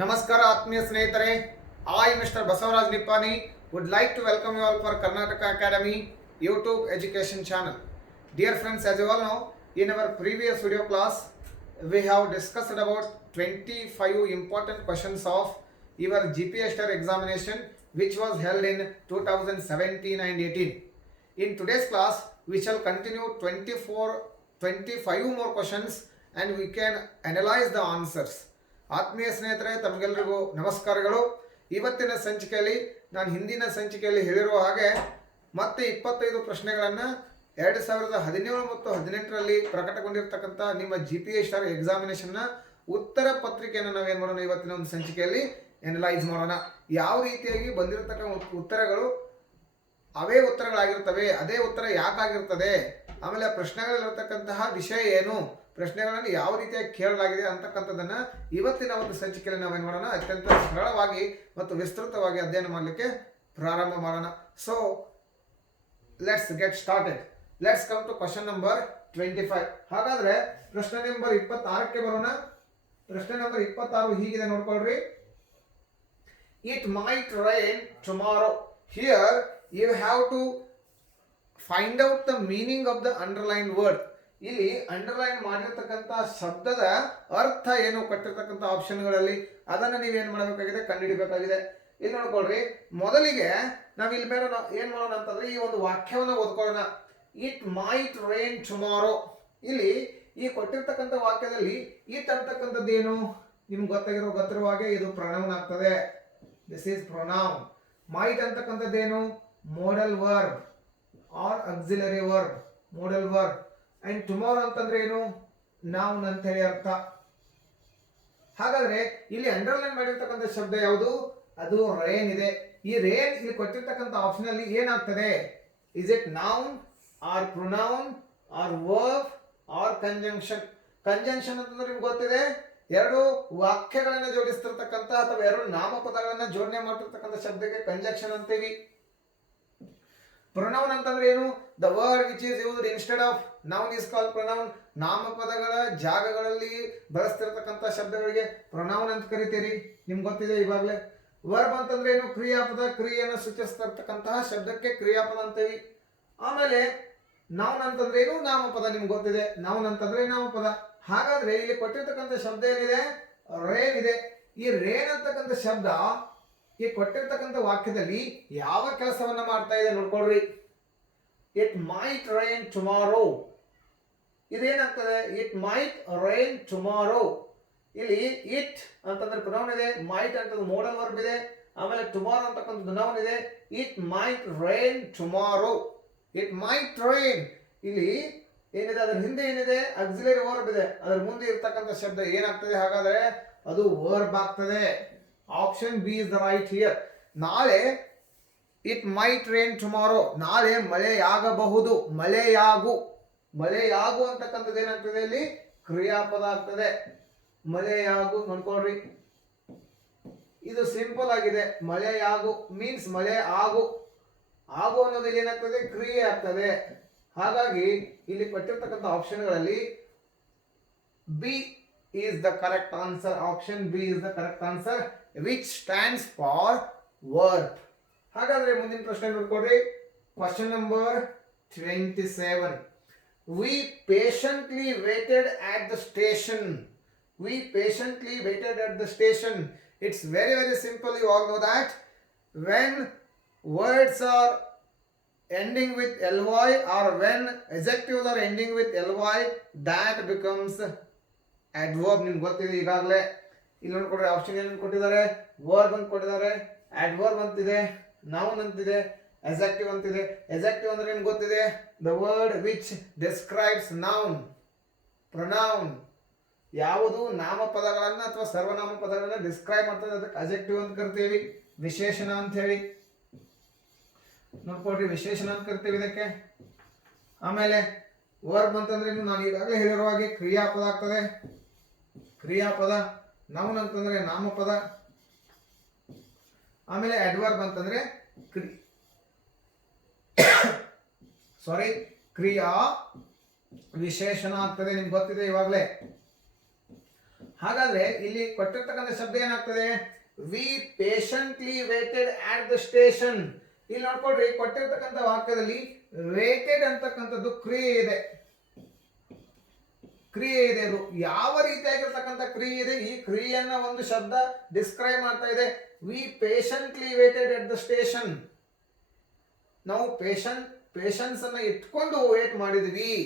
ನಮಸ್ಕಾರ ಆತ್ಮೀಯ ಸ್ನೇಹಿತರೆ. I Mr. Basavaraj Nippani would like to welcome you all for Karnataka Academy YouTube education channel. Dear friends, as you all know, in our previous video class we have discussed about 25 important questions of your GPS star examination which was held in 2017 and 18. In today's class we shall continue 25 more questions and we can analyze the answers. ಆತ್ಮೀಯ ಸ್ನೇಹಿತರೆ, ತಮಗೆಲ್ಲರಿಗೂ ನಮಸ್ಕಾರಗಳು. ಇವತ್ತಿನ ಸಂಚಿಕೆಯಲ್ಲಿ ನಾನು ಹಿಂದಿನ ಸಂಚಿಕೆಯಲ್ಲಿ ಹೇಳಿರುವ ಹಾಗೆ ಮತ್ತೆ 25 ಪ್ರಶ್ನೆಗಳನ್ನು 2017 ಮತ್ತು 18ರಲ್ಲಿ ಪ್ರಕಟಗೊಂಡಿರ್ತಕ್ಕಂಥ ನಿಮ್ಮ GPS ಸ್ಟಾರ್ ಎಕ್ಸಾಮಿನೇಷನ್ನ ಉತ್ತರ ಪತ್ರಿಕೆಯನ್ನು ನಾವೇನು ಮಾಡೋಣ, ಇವತ್ತಿನ ಒಂದು ಸಂಚಿಕೆಯಲ್ಲಿ ಎನಲೈಸ್ ಮಾಡೋಣ. ಯಾವ ರೀತಿಯಾಗಿ ಬಂದಿರತಕ್ಕಂಥ ಉತ್ತರಗಳು ಅವೇ ಉತ್ತರಗಳಾಗಿರ್ತವೆ, ಅದೇ ಉತ್ತರ ಯಾಕಾಗಿರ್ತದೆ, ಆಮೇಲೆ ಆ ಪ್ರಶ್ನೆಗಳಲ್ಲಿರತಕ್ಕಂತಹ ವಿಷಯ ಏನು, ಪ್ರಶ್ನೆಗಳನ್ನು ಯಾವ ರೀತಿಯಾಗಿ ಕೇಳಲಾಗಿದೆ ಅಂತಕ್ಕಂಥದ್ದನ್ನು ಇವತ್ತಿನ ಒಂದು ಸಂಚಿಕೆಯಲ್ಲಿ ನಾವೇನು ಮಾಡೋಣ, ಅತ್ಯಂತ ಸರಳವಾಗಿ ಮತ್ತು ವಿಸ್ತೃತವಾಗಿ ಅಧ್ಯಯನ ಮಾಡಲಿಕ್ಕೆ ಪ್ರಾರಂಭ ಮಾಡೋಣ. So let's get started. Let's come to question number 25. ಹಾಗಾದ್ರೆ ಪ್ರಶ್ನೆ ನಂಬರ್ 26ಕ್ಕೆ ಬರೋಣ. ಪ್ರಶ್ನೆ ನಂಬರ್ 26 ಹೀಗಿದೆ, ನೋಡ್ಕೊಳ್ರಿ. It might rain tomorrow. Here you have to find out the meaning of the underline word. ಇಲ್ಲಿ ಅಂಡರ್ಲೈನ್ ಮಾಡಿರ್ತಕ್ಕಂಥ ಶಬ್ದದ ಅರ್ಥ ಏನು ಕೊಟ್ಟಿರ್ತಕ್ಕಂಥ ಆಪ್ಷನ್ಗಳಲ್ಲಿ ಅದನ್ನು ನೀವೇನು ಮಾಡಬೇಕಾಗಿದೆ, ಕಂಡುಹಿಡಬೇಕಾಗಿದೆ. ಇಲ್ಲಿ ನೋಡ್ಕೊಳ್ರಿ, ಮೊದಲಿಗೆ ನಾವು ಇಲ್ಲಿ ಮೇಲೆ ಏನು ಮಾಡೋಣ ಅಂತಂದ್ರೆ ಈ ಒಂದು ವಾಕ್ಯವನ್ನು ಓದ್ಕೊಳ್ಳೋಣ. It might rain tomorrow. ಇಲ್ಲಿ ಈ ಕೊಟ್ಟಿರ್ತಕ್ಕಂಥ ವಾಕ್ಯದಲ್ಲಿ ಇಟ್ ಅಂತಕ್ಕಂಥದ್ದು ಏನು ನಿಮ್ಗೆ ಗೊತ್ತಿರುವ ಹಾಗೆ ಇದು ಪ್ರೊನೌನ್ ಆಗ್ತದೆ. This is pronoun. ಮೈಟ್ ಅಂತಕ್ಕಂಥದ್ದೇನು modal verb or auxiliary verb, modal verb. And tomorrow ಅಂತಂದ್ರೆ ಏನು, ನೌನ್ ಅಂತ ಹೇಳಿ ಅರ್ಥ. ಹಾಗಾದ್ರೆ ಇಲ್ಲಿ ಅಂಡರ್ಲೈನ್ ಮಾಡಿರ್ತಕ್ಕಂಥ ಶಬ್ದ ಯಾವುದು, ಅದು ರೇನ್ ಇದೆ. ಈ ರೇನ್ ಇಲ್ಲಿ ಕೊಟ್ಟಿರ್ತಕ್ಕಂಥ ಆಪ್ಷನ್ ಅಲ್ಲಿ ಏನಾಗ್ತದೆ, is it noun or pronoun or verb or conjunction. Conjunction ಅಂತಂದ್ರೆ ನಿಮ್ಗೆ ಗೊತ್ತಿದೆ, ಎರಡು ವಾಕ್ಯಗಳನ್ನ ಜೋಡಿಸ್ತಿರ್ತಕ್ಕಂಥ ಅಥವಾ ಎರಡು ನಾಮಪದಗಳನ್ನ ಜೋಡಣೆ ಮಾಡ್ತಿರ್ತಕ್ಕಂಥ ಶಬ್ದಕ್ಕೆ ಕಂಜಂಕ್ಷನ್ ಅಂತೀವಿ. ಪ್ರೊನೌನ್ ಅಂತಂದ್ರೆ ಏನು, the word which is used instead of noun is called pronoun. ನಾಮಪದಗಳ ಜಾಗಗಳಲ್ಲಿ ಬಳಸ್ತಿರ್ತಕ್ಕಂಥ ಶಬ್ದಗಳಿಗೆ ಪ್ರೊನೌನ್ ಅಂತ ಕರಿತೀರಿ, ನಿಮ್ಗೆ ಗೊತ್ತಿದೆ ಈಗಾಗಲೇ. ವರ್ಬ್ ಅಂತಂದ್ರೆ ಏನು, ಕ್ರಿಯಾಪದ, ಕ್ರಿಯೆಯನ್ನು ಸೂಚಿಸ್ತಿರ್ತಕ್ಕಂತಹ ಶಬ್ದಕ್ಕೆ ಕ್ರಿಯಾಪದ ಅಂತೀವಿ. ಆಮೇಲೆ ನೌನ್ ಅಂತಂದ್ರೆ ಏನು, ನಾಮಪದ, ನಿಮ್ಗೆ ಗೊತ್ತಿದೆ, ನೌನ್ ಅಂತಂದ್ರೆ ನಾಮಪದ. ಹಾಗಾದ್ರೆ ಇಲ್ಲಿ ಕೊಟ್ಟಿರ್ತಕ್ಕಂಥ ಶಬ್ದ ಏನಿದೆ, ರೇನ್ ಇದೆ. ಈ ರೇನ್ ಅಂತಕ್ಕಂಥ ಶಬ್ದ ಈ ಕೊಟ್ಟಿರ್ತಕ್ಕಂಥ ವಾಕ್ಯದಲ್ಲಿ ಯಾವ ಕೆಲಸವನ್ನ ಮಾಡ್ತಾ ಇದೆ ನೋಡ್ಕೊಳ್ರಿ. It might rain tomorrow. ಇದೇನಾಗ್ತದೆ, ಇಟ್ ಮೈಟ್ ರೈನ್ ಟುಮಾರೋ. ಇಲ್ಲಿ ಇಟ್ ಅಂತಂದ್ರೆ ಪ್ರೊನೌನ್ ಇದೆ, ಮೈಟ್ ಅಂತಂದ್ರೆ ಮೋಡಲ್ ವರ್ಬ್ ಇದೆ, ಆಮೇಲೆ ಟುಮಾರೋ ಅಂತಕ್ಕಂಥದ್ದು ನೌನ್ ಇದೆ. It might rain tomorrow. It might rain ಇಲ್ಲಿ ಏನಿದೆ, ಅದ್ರ ಹಿಂದೆ ಏನಿದೆ, ಆಕ್ಸಿಲರಿ ವರ್ಬ್ ಇದೆ, ಅದ್ರ ಮುಂದೆ ಇರ್ತಕ್ಕಂಥ ಶಬ್ದ ಏನಾಗ್ತದೆ, ಹಾಗಾದ್ರೆ ಅದು ವರ್ಬ್ ಆಗ್ತದೆ. Option B is the right here. ನಾಳೆ ಇಟ್ ಮೈಟ್ ರೈನ್ ಟುಮಾರೋ, ನಾಳೆ ಮಳೆಯಾಗಬಹುದು, ಮಳೆಯಾಗು ಅಂತಕ್ಕಂಥದ್ದು ಏನಾಗ್ತದೆ, ಇಲ್ಲಿ ಕ್ರಿಯಾಪದ ಆಗ್ತದೆ. ಮಳೆಯಾಗು ನೋಡ್ಕೊಳ್ರಿ, ಇದು ಸಿಂಪಲ್ ಆಗಿದೆ. ಮಳೆಯಾಗು ಮೀನ್ಸ್ ಮಳೆ ಆಗು ಅನ್ನೋದು ಇಲ್ಲಿ ಏನಾಗ್ತದೆ, ಕ್ರಿಯೆ ಆಗ್ತದೆ. ಹಾಗಾಗಿ ಇಲ್ಲಿ ಕೊಟ್ಟಿರ್ತಕ್ಕಂಥ ಆಪ್ಷನ್ಗಳಲ್ಲಿ B is the correct answer. Option B is the correct answer which stands for verb. ಹಾಗಾದ್ರೆ ಮುಂದಿನ ಪ್ರಶ್ನೆ ನೋಡ್ಕೊಳ್ರಿ. Question number 27. We patiently waited at the station. We patiently waited at the station. It's very simple. You all know that when words are ending with ly or when adjectives are ending with ly, that becomes adverb. ನಿಮ್ಗೆ ಗೊತ್ತಿದೆ ಈಗಾಗಲೇ. ಇಲ್ಲಿ ನೋಡ್ಕೊಡ್ರಿ, option ಏನು ಕೊಟ್ಟಿದ್ದಾರೆ, verb ಅಂತ ಕೊಟ್ಟಿದ್ದಾರೆ, adverb ಅಂತಿದೆ, ನೌನ್ ಅಂತಿದೆ, adjective ಅಂತಿದೆ. adjective ಅಂದ್ರೆ ನಿಮ್ಗೆ ಗೊತ್ತಿದೆ, the word which describes noun. Pronoun ಯಾವುದು ನಾಮಪದಗಳನ್ನ ಅಥವಾ ಸರ್ವನಾಮ ಪದಗಳನ್ನ ಡಿಸ್ಕ್ರೈಬ್ ಮಾಡ್ತದೆ, ಅದಕ್ಕೆ adjective ಅಂತ ಕರಿತೀವಿ, ವಿಶೇಷಣ ಅಂತ ಹೇಳಿ. ನೋಡ್ಕೊಡ್ರಿ, ವಿಶೇಷಣ ಅಂತ ಕರಿತೀವಿ ಇದಕ್ಕೆ. ಆಮೇಲೆ ವರ್ಬ್ ಅಂತಂದ್ರೆ ನಾನು ಈಗಾಗಲೇ ಹೇಳಿರುವ ಹಾಗೆ ಕ್ರಿಯಾಪದ ಆಗ್ತದೆ, ಕ್ರಿಯಾಪದ. ನೌನ್ ಅಂತಂದ್ರೆ ನಾಮಪದ. ಆಮೇಲೆ ಅಡ್ವರ್ಬ್ ಅಂತಂದ್ರೆ ಕ್ರಿಯಾ ವಿಶೇಷಣ ಆಗ್ತದೆ, ನಿಮ್ಗೆ ಗೊತ್ತಿದೆ ಇವಾಗಲೇ. ಹಾಗಾದ್ರೆ ಇಲ್ಲಿ ಕೊಟ್ಟಿರ್ತಕ್ಕಂಥ ಶಬ್ದ ಏನಾಗ್ತದೆ? We patiently waited at the station. ಇಲ್ಲಿ ನೋಡ್ಕೊಡ್ರಿ, ಕೊಟ್ಟಿರ್ತಕ್ಕಂಥ ವಾಕ್ಯದಲ್ಲಿ ವೇಟೆಡ್ ಅಂತಕ್ಕಂಥದ್ದು ಕ್ರಿಯೆ ಇದೆ. ಅದು ಯಾವ ರೀತಿಯಾಗಿರ್ತಕ್ಕಂಥ ಕ್ರಿಯೆ ಇದೆ? ಈ ಕ್ರಿಯೆಯನ್ನ ಒಂದು ಶಬ್ದ ಡಿಸ್ಕ್ರೈಬ್ ಮಾಡ್ತಾ ಇದೆ. We patiently waited at the station. ನಾವು ಪೇಷನ್ಸ್ ಅನ್ನ ಇಟ್ಕೊಂಡು ವೇಟ್ ಮಾಡಿದ್ವಿ.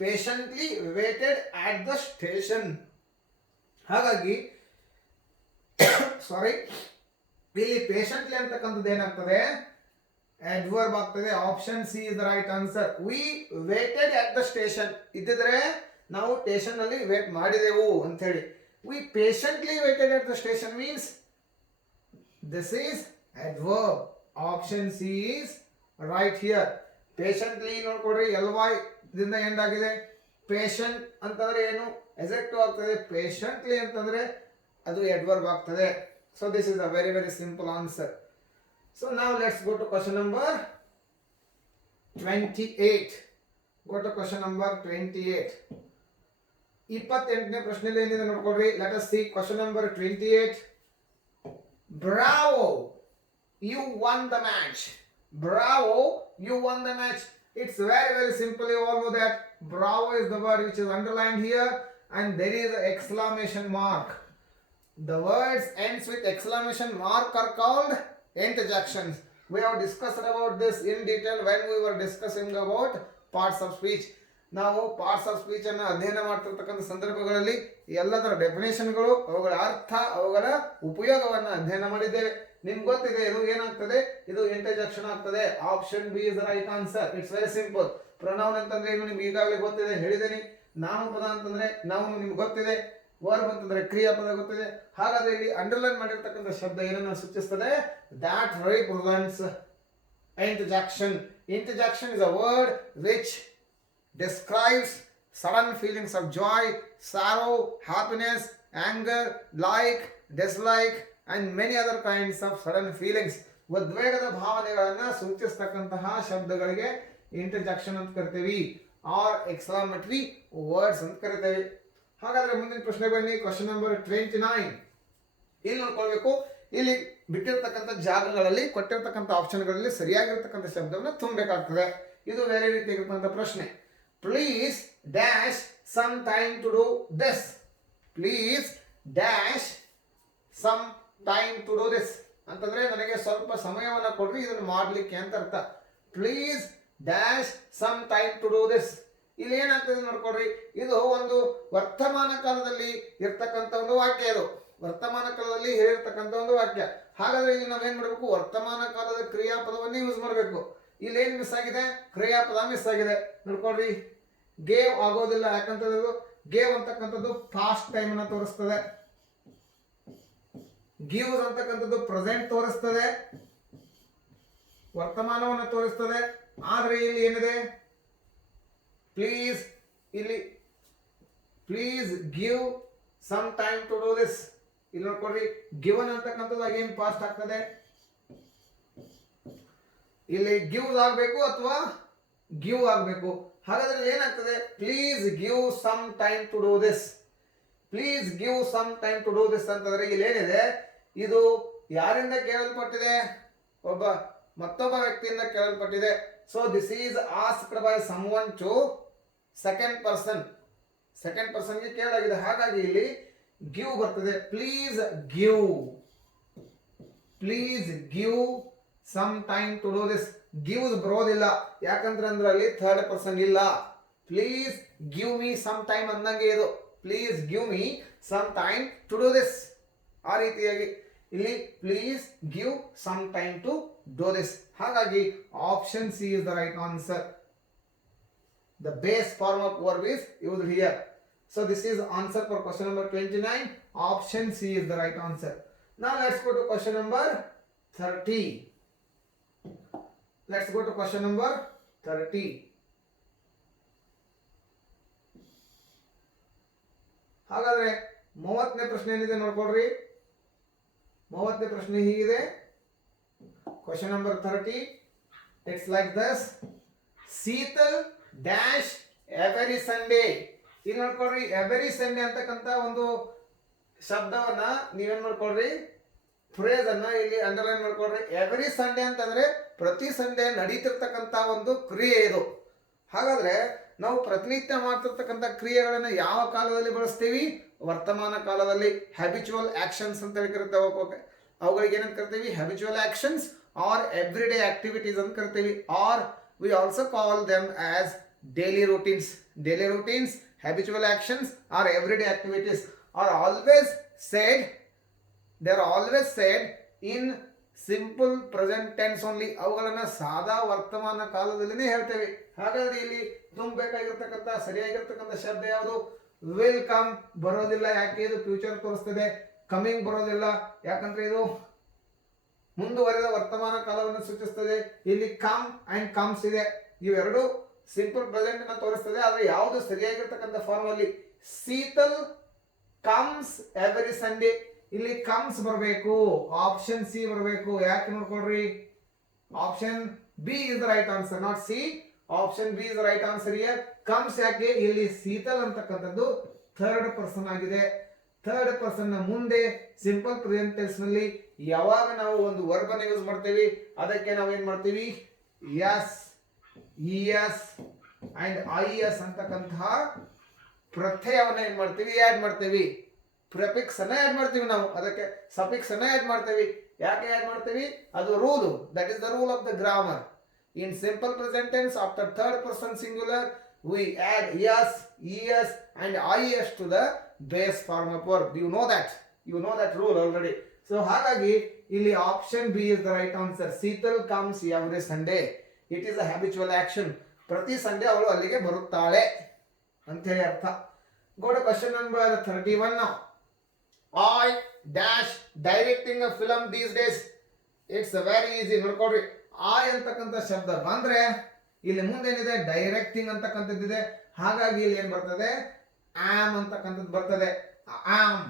Patiently waited at the station. ಹಾಗಾಗಿ ಸಾರಿ, ಇಲ್ಲಿ ಪೇಷಂಟ್ಲಿ ಅಂತಕ್ಕಂಥದ್ದು ಏನಾಗ್ತದೆ? adverb ಆಗ್ತದೆ. Option C is the right answer. We waited at the station ಇದ್ದಿದ್ರೆ ನಾವು ಸ್ಟೇಷನ್ ಅಲ್ಲಿ ವೇಟ್ ಮಾಡಿದೆವು ಅಂತ ಹೇಳಿ. We patiently waited at the station means this is adverb. Option C is right here. Patiently ನೋಡ್ಕೊಡ್ರಿ, LY ದಿಂದ end ಆಗಿದೆ. Patient ಅಂತಂದ್ರೆ ಏನು? ಎಜೆಕ್ಟಿವ್ ಆಗ್ತದೆ. ಪೇಷಂಟ್ಲಿ ಅಂತಂದ್ರೆ ಅದು adverb ಆಗ್ತದೆ. So this is a very very simple answer. So now let's go to question number 28. Go to question number 28. 28ನೇ ಪ್ರಶ್ನೆಯಲ್ಲಿ ಏನಿದೆ ನೋಡ್ಕೊಳ್ರಿ. Let us see question number 28. Bravo, you won the match. Bravo, you won the match. It's very very simple. You all know that bravo is the word which is underlined here, and there is an exclamation mark. The words ends with exclamation mark are called interjections. We have discussed about this in detail when we were discussing about parts of speech. ನಾವು parts of speech ಅನ್ನು ಅಧ್ಯಯನ ಮಾಡ್ತಿರ್ತಕ್ಕಂಥ ಸಂದರ್ಭಗಳಲ್ಲಿ ಎಲ್ಲದರ ಡೆಫಿನೇಷನ್ಗಳು, ಅವುಗಳ ಅರ್ಥ, ಅವುಗಳ ಉಪಯೋಗವನ್ನು ಅಧ್ಯಯನ ಮಾಡಿದ್ದೇವೆ. ನಿಮ್ಗೆ ಗೊತ್ತಿದೆ ಇದು ಏನಾಗ್ತದೆ? ಇದು ಇಂಟರ್ಜೆಕ್ಷನ್ ಆಗ್ತದೆ. Option B is the right answer. It's very simple. Pronoun ಅಂತಂದ್ರೆ ಏನು ನಿಮ್ಗೆ ಈಗಾಗಲೇ ಗೊತ್ತಿದೆ, ಹೇಳಿದ್ದೀನಿ. ನಾಮಪದ ಅಂತಂದ್ರೆ ನಾವು ನಿಮ್ಗೆ ಗೊತ್ತಿದೆ. ವರ್ಬ್ ಅಂತಂದ್ರೆ ಕ್ರಿಯಾಪದ ಗೊತ್ತಿದೆ. ಹಾಗಾದ್ರೆ ಇಲ್ಲಿ ಅಂಡರ್ಲೈನ್ ಮಾಡಿರ್ತಕ್ಕಂಥ ಶಬ್ದ ಏನನ್ನು ಸೂಚಿಸ್ತದೆ? That represents interjection. Interjection is a word which describes sudden feelings of joy, sorrow, happiness, anger, like, dislike and many other kinds of sudden feelings. ಉದ್ವೇಗದ ಭಾವನೆಗಳನ್ನು ಸೂಚಿಸತಕ್ಕಂತಹ ಶಬ್ದಗಳಿಗೆ ಇಂಟರ್ಜೆಕ್ಷನ್ ಅಂತ ಕರಿತೀವಿ, ಆರ್ ಎಕ್ಸ್ಕ್ಲಾಮೇಟರಿ ವರ್ಡ್ಸ್ ಅಂತ ಕರಿತೀವಿ. ಹಾಗಾದ್ರೆ ಮುಂದಿನ ಪ್ರಶ್ನೆ ಬನ್ನಿ. Question number 29. ಇಲ್ಲಿ ನೋಡ್ಕೊಳ್ಬೇಕು, ಇಲ್ಲಿ ಬಿಟ್ಟಿರ್ತಕ್ಕಂಥ ಜಾಗಗಳಲ್ಲಿ ಕೊಟ್ಟಿರ್ತಕ್ಕಂಥ ಆಪ್ಷನ್ಗಳಲ್ಲಿ ಸರಿಯಾಗಿರ್ತಕ್ಕಂಥ ಶಬ್ದವನ್ನು ತುಂಬಬೇಕಾಗ್ತದೆ. ಇದು ಬೇರೆ ರೀತಿಯಾಗಿರ್ತಕ್ಕಂಥ ಪ್ರಶ್ನೆ. Please dash some time to do this. Please dash some time to do this ಅಂತಂದ್ರೆ ನನಗೆ ಸ್ವಲ್ಪ ಸಮಯವನ್ನು ಕೊಡ್ರಿ ಇದನ್ನು ಮಾಡಲಿಕ್ಕೆ ಅಂತ ಅರ್ಥ. Please dash some time to do this. ಇಲ್ಲಿ ಏನಾಗ್ತದೆ ನೋಡ್ಕೊಡ್ರಿ, ಇದು ಒಂದು ವರ್ತಮಾನ ಕಾಲದಲ್ಲಿ ಇರ್ತಕ್ಕಂಥ ಒಂದು ವಾಕ್ಯ. ಇದು ವರ್ತಮಾನ ಕಾಲದಲ್ಲಿ ಹೇಳಿರ್ತಕ್ಕಂಥ ಒಂದು ವಾಕ್ಯ. ಹಾಗಾದ್ರೆ ಇಲ್ಲಿ ನಾವೇನ್ ಮಾಡಬೇಕು? ವರ್ತಮಾನ ಕಾಲದ ಕ್ರಿಯಾಪದವನ್ನೇ ಯೂಸ್ ಮಾಡಬೇಕು. ಇಲ್ಲಿ ಏನ್ ಮಿಸ್ ಆಗಿದೆ? ಕ್ರಿಯಾಪದ ಮಿಸ್ ಆಗಿದೆ. ನೋಡ್ಕೊಡ್ರಿ, ಗೇವ್ ಆಗೋದಿಲ್ಲ. ಯಾಕಂತಂದ್ರೆ ಇದು ಗೇವ್ ಅಂತಕ್ಕಂಥದ್ದು ಪಾಸ್ಟ್ ಟೈಮ್ ಅನ್ನ ತೋರಿಸ್ತದೆ. ಗಿವ್ಸ್ ಅಂತಕ್ಕಂಥದ್ದು ಪ್ರೆಸೆಂಟ್ ತೋರಿಸ್ತದೆ, ವರ್ತಮಾನವನ್ನು ತೋರಿಸ್ತದೆ. ಆದ್ರೆ ಇಲ್ಲಿ ಏನಿದೆ? ಪ್ಲೀಸ್, ಇಲ್ಲಿ please give some time to do this. ಇಲ್ಲಿ ನೋಡ್ಕೊಡ್ರಿ, ಗಿವನ್ ಅಂತಕ್ಕಂಥದ್ದು ಅಗೇನ್ ಪಾಸ್ಟ್ ಆಗ್ತದೆ. ಇಲ್ಲಿ ಗಿವ್ಸ್ ಆಗ್ಬೇಕು ಅಥವಾ ಗಿವ್ ಆಗ್ಬೇಕು. ಹಾಗಾದ್ರೆ ಏನಾಗ್ತದೆ? Please give some time to do this. Please give some time to do this ಅಂತಂದ್ರೆ ಇಲ್ಲಿ ಏನಿದೆ? ಇದು ಯಾರಿಂದ ಕೇಳಲ್ಪಟ್ಟಿದೆ? ಮತ್ತೊಬ್ಬ ವ್ಯಕ್ತಿಯಿಂದ ಕೇಳಲ್ಪಟ್ಟಿದೆ. So this is asked by someone to second person. Second ಪರ್ಸನ್ಗೆ ಕೇಳಲಾಗಿದೆ. ಹಾಗಾಗಿ ಇಲ್ಲಿ ಗಿವ್ ಬರ್ತದೆ. Please give, please give some time to do this. Gives ಬರೋದಿಲ್ಲ, ಯಾಕಂದ್ರೆ ಅಲ್ಲಿ ಥರ್ಡ್ ಪರ್ಸನ್ ಇಲ್ಲ. Please give me some time ಅಂದಂಗೆ ಇದು. Please give me some time to do this. ಆ ರೀತಿಯಾಗಿ ಇಲ್ಲಿ please give some time to do this. ಹಾಗಾಗಿ option C is the right answer. The base form of verb is used here. So this is answer for question number 29. Option C is the right answer. Now let's go to question number 30. Let's go to question number 30. ಹಾಗಾದ್ರೆ 30ನೇ ಪ್ರಶ್ನೆ ಏನಿದೆ ನೋಡ್ಕೊಳ್ರಿ. 30ನೇ ಪ್ರಶ್ನೆ ಹೀಗಿದೆ. Question number 30. It's like this. Seetal dash every Sunday. ಇಲ್ಲಿ ನೋಡ್ಕೊಳ್ರಿ every Sunday ಅಂತಕ್ಕಂತ ಒಂದು ಶಬ್ದವನ್ನ ನೀವೇನ್ ಮಾಡ್ಕೊಳ್ರಿ, phrase ಅನ್ನ ಇಲ್ಲಿ ಅಂಡರ್ಲೈನ್ ಮಾಡ್ಕೊಳ್ರಿ. ಎವ್ರಿ ಸಂಡೇ ಅಂತಂದ್ರೆ ಪ್ರತಿ ಸಂಡೇ ನಡೀತಿರ್ತಕ್ಕಂತ ಒಂದು ಕ್ರಿಯೆ ಇದು. ಹಾಗಾದ್ರೆ ನಾವು ಪ್ರತಿನಿತ್ಯ ಮಾಡ್ತಿರ್ತಕ್ಕಂಥ ಕ್ರಿಯೆಗಳನ್ನ ಯಾವ ಕಾಲದಲ್ಲಿ ಬಳಸ್ತೀವಿ? ವರ್ತಮಾನ ಕಾಲದಲ್ಲಿ. ಹ್ಯಾಬಿಚುವಲ್ ಆಕ್ಷನ್ಸ್ ಅಂತ ಹೇಳಿ ಕರಿತೇವೆ. ಅವುಗಳಿಗೆ ಏನಂತ ಕರಿತೀವಿ? Habitual actions or every day activities ಅಂತ ಕರಿತೀವಿ. Or we also call them as daily routines. Daily routines, habitual actions or everyday activities are always said, they are always said in simple present tense only. ಅವುಗಳನ್ನ ಸಾದಾ ವರ್ತಮಾನ ಕಾಲದಲ್ಲಿನೇ ಹೇಳ್ತೇವೆ. ಹಾಗಾದ್ರೆ ಇಲ್ಲಿ ತುಂಬಬೇಕಾಗಿರ್ತಕ್ಕಂಥ ಸರಿಯಾಗಿರ್ತಕ್ಕಂಥ ಶಬ್ದ ಯಾವುದು? ವಿಲ್ ಕಮ್ ಬರೋದಿಲ್ಲ. ಯಾಕೆ? ಇದು ಫ್ಯೂಚರ್ ತೋರಿಸ್ತದೆ. ಕಮಿಂಗ್ ಬರೋದಿಲ್ಲ, ಯಾಕಂದ್ರೆ ಇದು ಮುಂದುವರೆದ ವರ್ತಮಾನ ಕಾಲವನ್ನು ಸೂಚಿಸ್ತದೆ. ಇಲ್ಲಿ ಕಮ್ ಅಂಡ್ ಕಮ್ಸ್ ಇದೆ, ಇವೆರಡು ಸಿಂಪಲ್ ಪ್ರೆಸೆಂಟ್ ಅನ್ನ ತೋರಿಸ್ತದೆ. ಆದ್ರೆ ಯಾವುದು ಸರಿಯಾಗಿರ್ತಕ್ಕಂಥ ಫಾರ್ಮ್ ಅಲ್ಲಿ? Sheetal comes every Sunday. ಇಲ್ಲಿ ಕಮ್ಸ್ ಬರಬೇಕು, ಆಪ್ಷನ್ ಸಿ ಬರಬೇಕು. ಯಾಕೆ ನೋಡ್ಕೊಳ್ರಿ, option B is the right answer, not C. Option B is the right answer here. Comes ಯಾಕೆ? ಇಲ್ಲಿ ಶೀತಲ್ ಅಂತಕ್ಕಂಥದ್ದು ಥರ್ಡ್ ಪರ್ಸನ್ ಆಗಿದೆ. ಥರ್ಡ್ ಪರ್ಸನ್ ನ ಮುಂದೆ ಸಿಂಪಲ್ ಪ್ರೆಸೆಂಟ್ ಟೆನ್ಸ್ ನಲ್ಲಿ ಯಾವಾಗ ನಾವು ಒಂದು ವರ್ಬ್ ಅನ್ನು ಯೂಸ್ ಮಾಡ್ತೀವಿ, ಅದಕ್ಕೆ ನಾವು ಏನ್ ಮಾಡ್ತೀವಿ? ಎಸ್, ಇಎಸ್ ಅಂಡ್ ಐಎಸ್ ಅಂತಕ್ಕಂತಹ ಪ್ರತ್ಯಯವನ್ನ ಏನ್ ಮಾಡ್ತೀವಿ? ಆಡ್ ಮಾಡ್ತೀವಿ. ಪ್ರೆಫಿಕ್ಸ್ ಅನ್ನ ಆಡ್ ಮಾಡ್ತೀವಿ ನಾವು, ಅದಕ್ಕೆ ಸಫಿಕ್ಸ್ ಅನ್ನ ಆಡ್ ಮಾಡ್ತೀವಿ. ಯಾಕೆ ಆಡ್ ಮಾಡ್ತೀವಿ? ಅದು rule. That is the rule of the grammar. In simple present tense after third person singular we add yes, es and is to the base form of verb. You know that rule already. So ಹಾಗಾಗಿ ಇಲ್ಲಿ option B is the right answer. Seetal comes every Sunday. It is a habitual action. ಪ್ರತಿ Sunday ಅವಳು ಅಲ್ಲಿಗೆ ಬರುತ್ತಾಳೆ ಅಂತ ಹೇಳಿ ಅರ್ಥ. Go to question number 31 now. I dash directing a film these days. It's a very easy. ನೋಡ್ಕೊಡ್ರಿ, I ಅಂತಕ್ಕಂಥ ಶಬ್ದ ಬಂದ್ರೆ ಇಲ್ಲಿ ಮುಂದೇನಿದೆ? ಡೈರೆಕ್ಟಿಂಗ್ ಅಂತಕ್ಕಂಥದ್ದಿದೆ. ಹಾಗಾಗಿ ಇಲ್ಲಿ ಏನ್ ಬರ್ತದೆ? ಆಮ್ ಅಂತಕ್ಕಂಥದ್ದು ಬರ್ತದೆ. ಆಮ್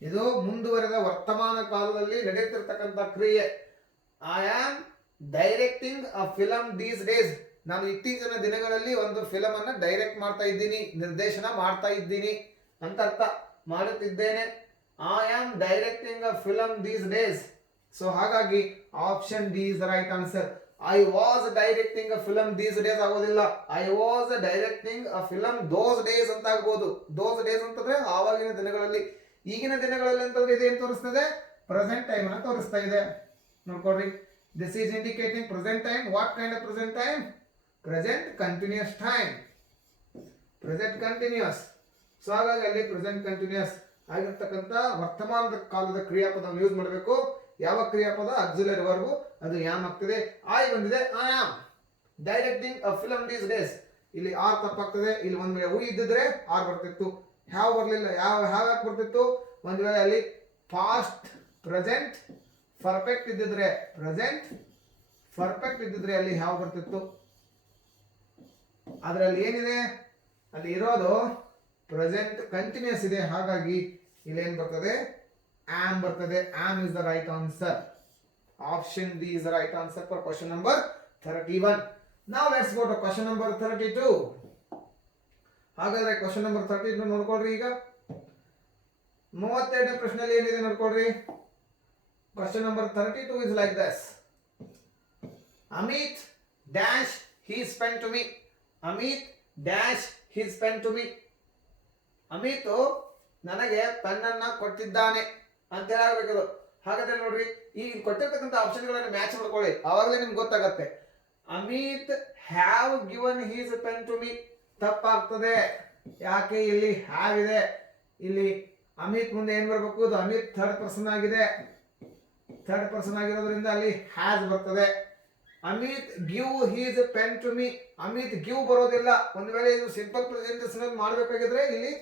ಇದು ಮುಂದುವರೆದ ವರ್ತಮಾನ ಕಾಲದಲ್ಲಿ ನಡೆಯುತ್ತಿರ್ತಕ್ಕಂಥ ಕ್ರಿಯೆ. I am directing a film these days. ನಾನು ಇತ್ತೀಚಿನ ದಿನಗಳಲ್ಲಿ ಒಂದು ಫಿಲಮ್ ಅನ್ನ ಡೈರೆಕ್ಟ್ ಮಾಡ್ತಾ ಇದ್ದೀನಿ, ನಿರ್ದೇಶನ ಮಾಡ್ತಾ ಇದ್ದೀನಿ ಅಂತ ಅರ್ಥ. ಮಾಡುತ್ತಿದ್ದೇನೆ. I am directing a film these days. So ಹಾಗಾಗಿ option D is the right answer. I was directing a film these days ಆಗೋದಿಲ್ಲ. I was directing a film those days ಅಂತ ಆಗ್ಬೋದು. those days ಅಂತಂದ್ರೆ ಆವಾಗಿನ ದಿನಗಳಲ್ಲಿ. ಈಗಿನ ದಿನಗಳಲ್ಲಿ ಅಂತಂದ್ರೆ ಇದೇನು ತೋರಿಸ್ತದೆ? ಪ್ರೆಸೆಂಟ್ ಟೈಮ್ ಅನ್ನು ತೋರಿಸ್ತಾ ಇದೆ. ನೋಡ್ಕೊಡ್ರಿ, this is indicating present time. What kind of present time? Present continuous time. Present continuous. So ಹಾಗಾಗಿ ಅಲ್ಲಿ ಪ್ರೆಸೆಂಟ್ ಕಂಟಿನ್ಯೂಸ್ ಆಗಿರ್ತಕ್ಕಂಥ ವರ್ತಮಾನದ ಕಾಲದ ಕ್ರಿಯಾಪದವನ್ನು ಯೂಸ್ ಮಾಡಬೇಕು. ಯಾವ ಕ್ರಿಯಾಪದ? Auxiliary verb. ಅದು ಯಾಮ್ ಆಗ್ತದೆ. ಐ ಬಂದಿದೆ, I am directing a film these days. ಇಲ್ಲಿ ಆರ್ ತಪ್ಪಾಗ್ತದೆ. ಇಲ್ಲಿ ಒಂದ್ ವೇಳೆ ಉಯ್ ಇದ್ದಿದ್ರೆ ಆರ್ ಬರ್ತಿತ್ತು, ಹ್ಯಾವ್ ಬರ್ಲಿಲ್ಲ. ಯಾವ ಯಾಕೆ ಬರ್ತಿತ್ತು? ಒಂದ್ ವೇಳೆ ಅಲ್ಲಿ ಪಾಸ್ಟ್ ಪ್ರೆಸೆಂಟ್ ಪರ್ಫೆಕ್ಟ್ ಇದ್ದಿದ್ರೆ, ಪ್ರೆಸೆಂಟ್ ಪರ್ಫೆಕ್ಟ್ ಇದ್ದಿದ್ರೆ ಅಲ್ಲಿ ಹ್ಯಾವ್ ಬರ್ತಿತ್ತು. ಆದ್ರೆ ಅಲ್ಲಿ ಏನಿದೆ? ಅಲ್ಲಿ ಇರೋದು ಪ್ರೆಸೆಂಟ್ ಕಂಟಿನ್ಯೂಸ್ ಇದೆ. ಹಾಗಾಗಿ ಇಲ್ಲಿ ಏನ್ ಬರ್ತದೆ? ಆಮ್ ಬರ್ತದೆ. Am is the right answer. Option D is the right answer for question number 31. Now let's go to question number 32. ಹಾಗಾದ್ರೆ question number 32 ನೋಡ್ಕೊಳ್ರಿ. ಈಗ 32ನೇ ಪ್ರಶ್ನೆಯಲ್ಲಿ ಏನಿದೆ ನೋಡ್ಕೊಳ್ರಿ. question number 32 is like this. Amit dash he spent to me. Amit dash he spent to me. Amit ನನಗೆ ಪೆನ್ನನ್ನ ಕೊಟ್ಟಿದ್ದಾನೆ ಅಂತ ಹೇಳಬೇಕು. ಹಾಗಾದ್ರೆ ನೋಡ್ರಿ, ಈ ಕೊಟ್ಟಿರ್ತಕ್ಕಂಥ ಆಪ್ಷನ್ಗಳನ್ನು ಮ್ಯಾಚ್ ಮಾಡ್ಕೊಳ್ಳಿ, ಆವಾಗಲೇ ನಿಮ್ಗೆ ಗೊತ್ತಾಗತ್ತೆ. Amit have given his pen to me ತಪ್ಪಾಗ್ತದೆ. ಯಾಕೆ? ಇಲ್ಲಿ ಹ್ಯಾವ್ ಇದೆ. ಇಲ್ಲಿ ಅಮಿತ್ ಮುಂದೆ ಏನ್ ಬರ್ಬೇಕು? ಅದು ಅಮಿತ್ ಥರ್ಡ್ ಪರ್ಸನ್ ಆಗಿದೆ. ಥರ್ಡ್ ಪರ್ಸನ್ ಆಗಿರೋದ್ರಿಂದ ಅಲ್ಲಿ ಹ್ಯಾಸ್ ಬರ್ತದೆ. Amit give his pen to me. Amit give ಬರೋದಿಲ್ಲ. ಒಂದ್ ವೇಳೆ ಇದು ಸಿಂಪಲ್ ಪ್ರೆಸೆಂಟೇಷನ್ ಮಾಡಬೇಕಾಗಿದ್ರೆ ಇಲ್ಲಿ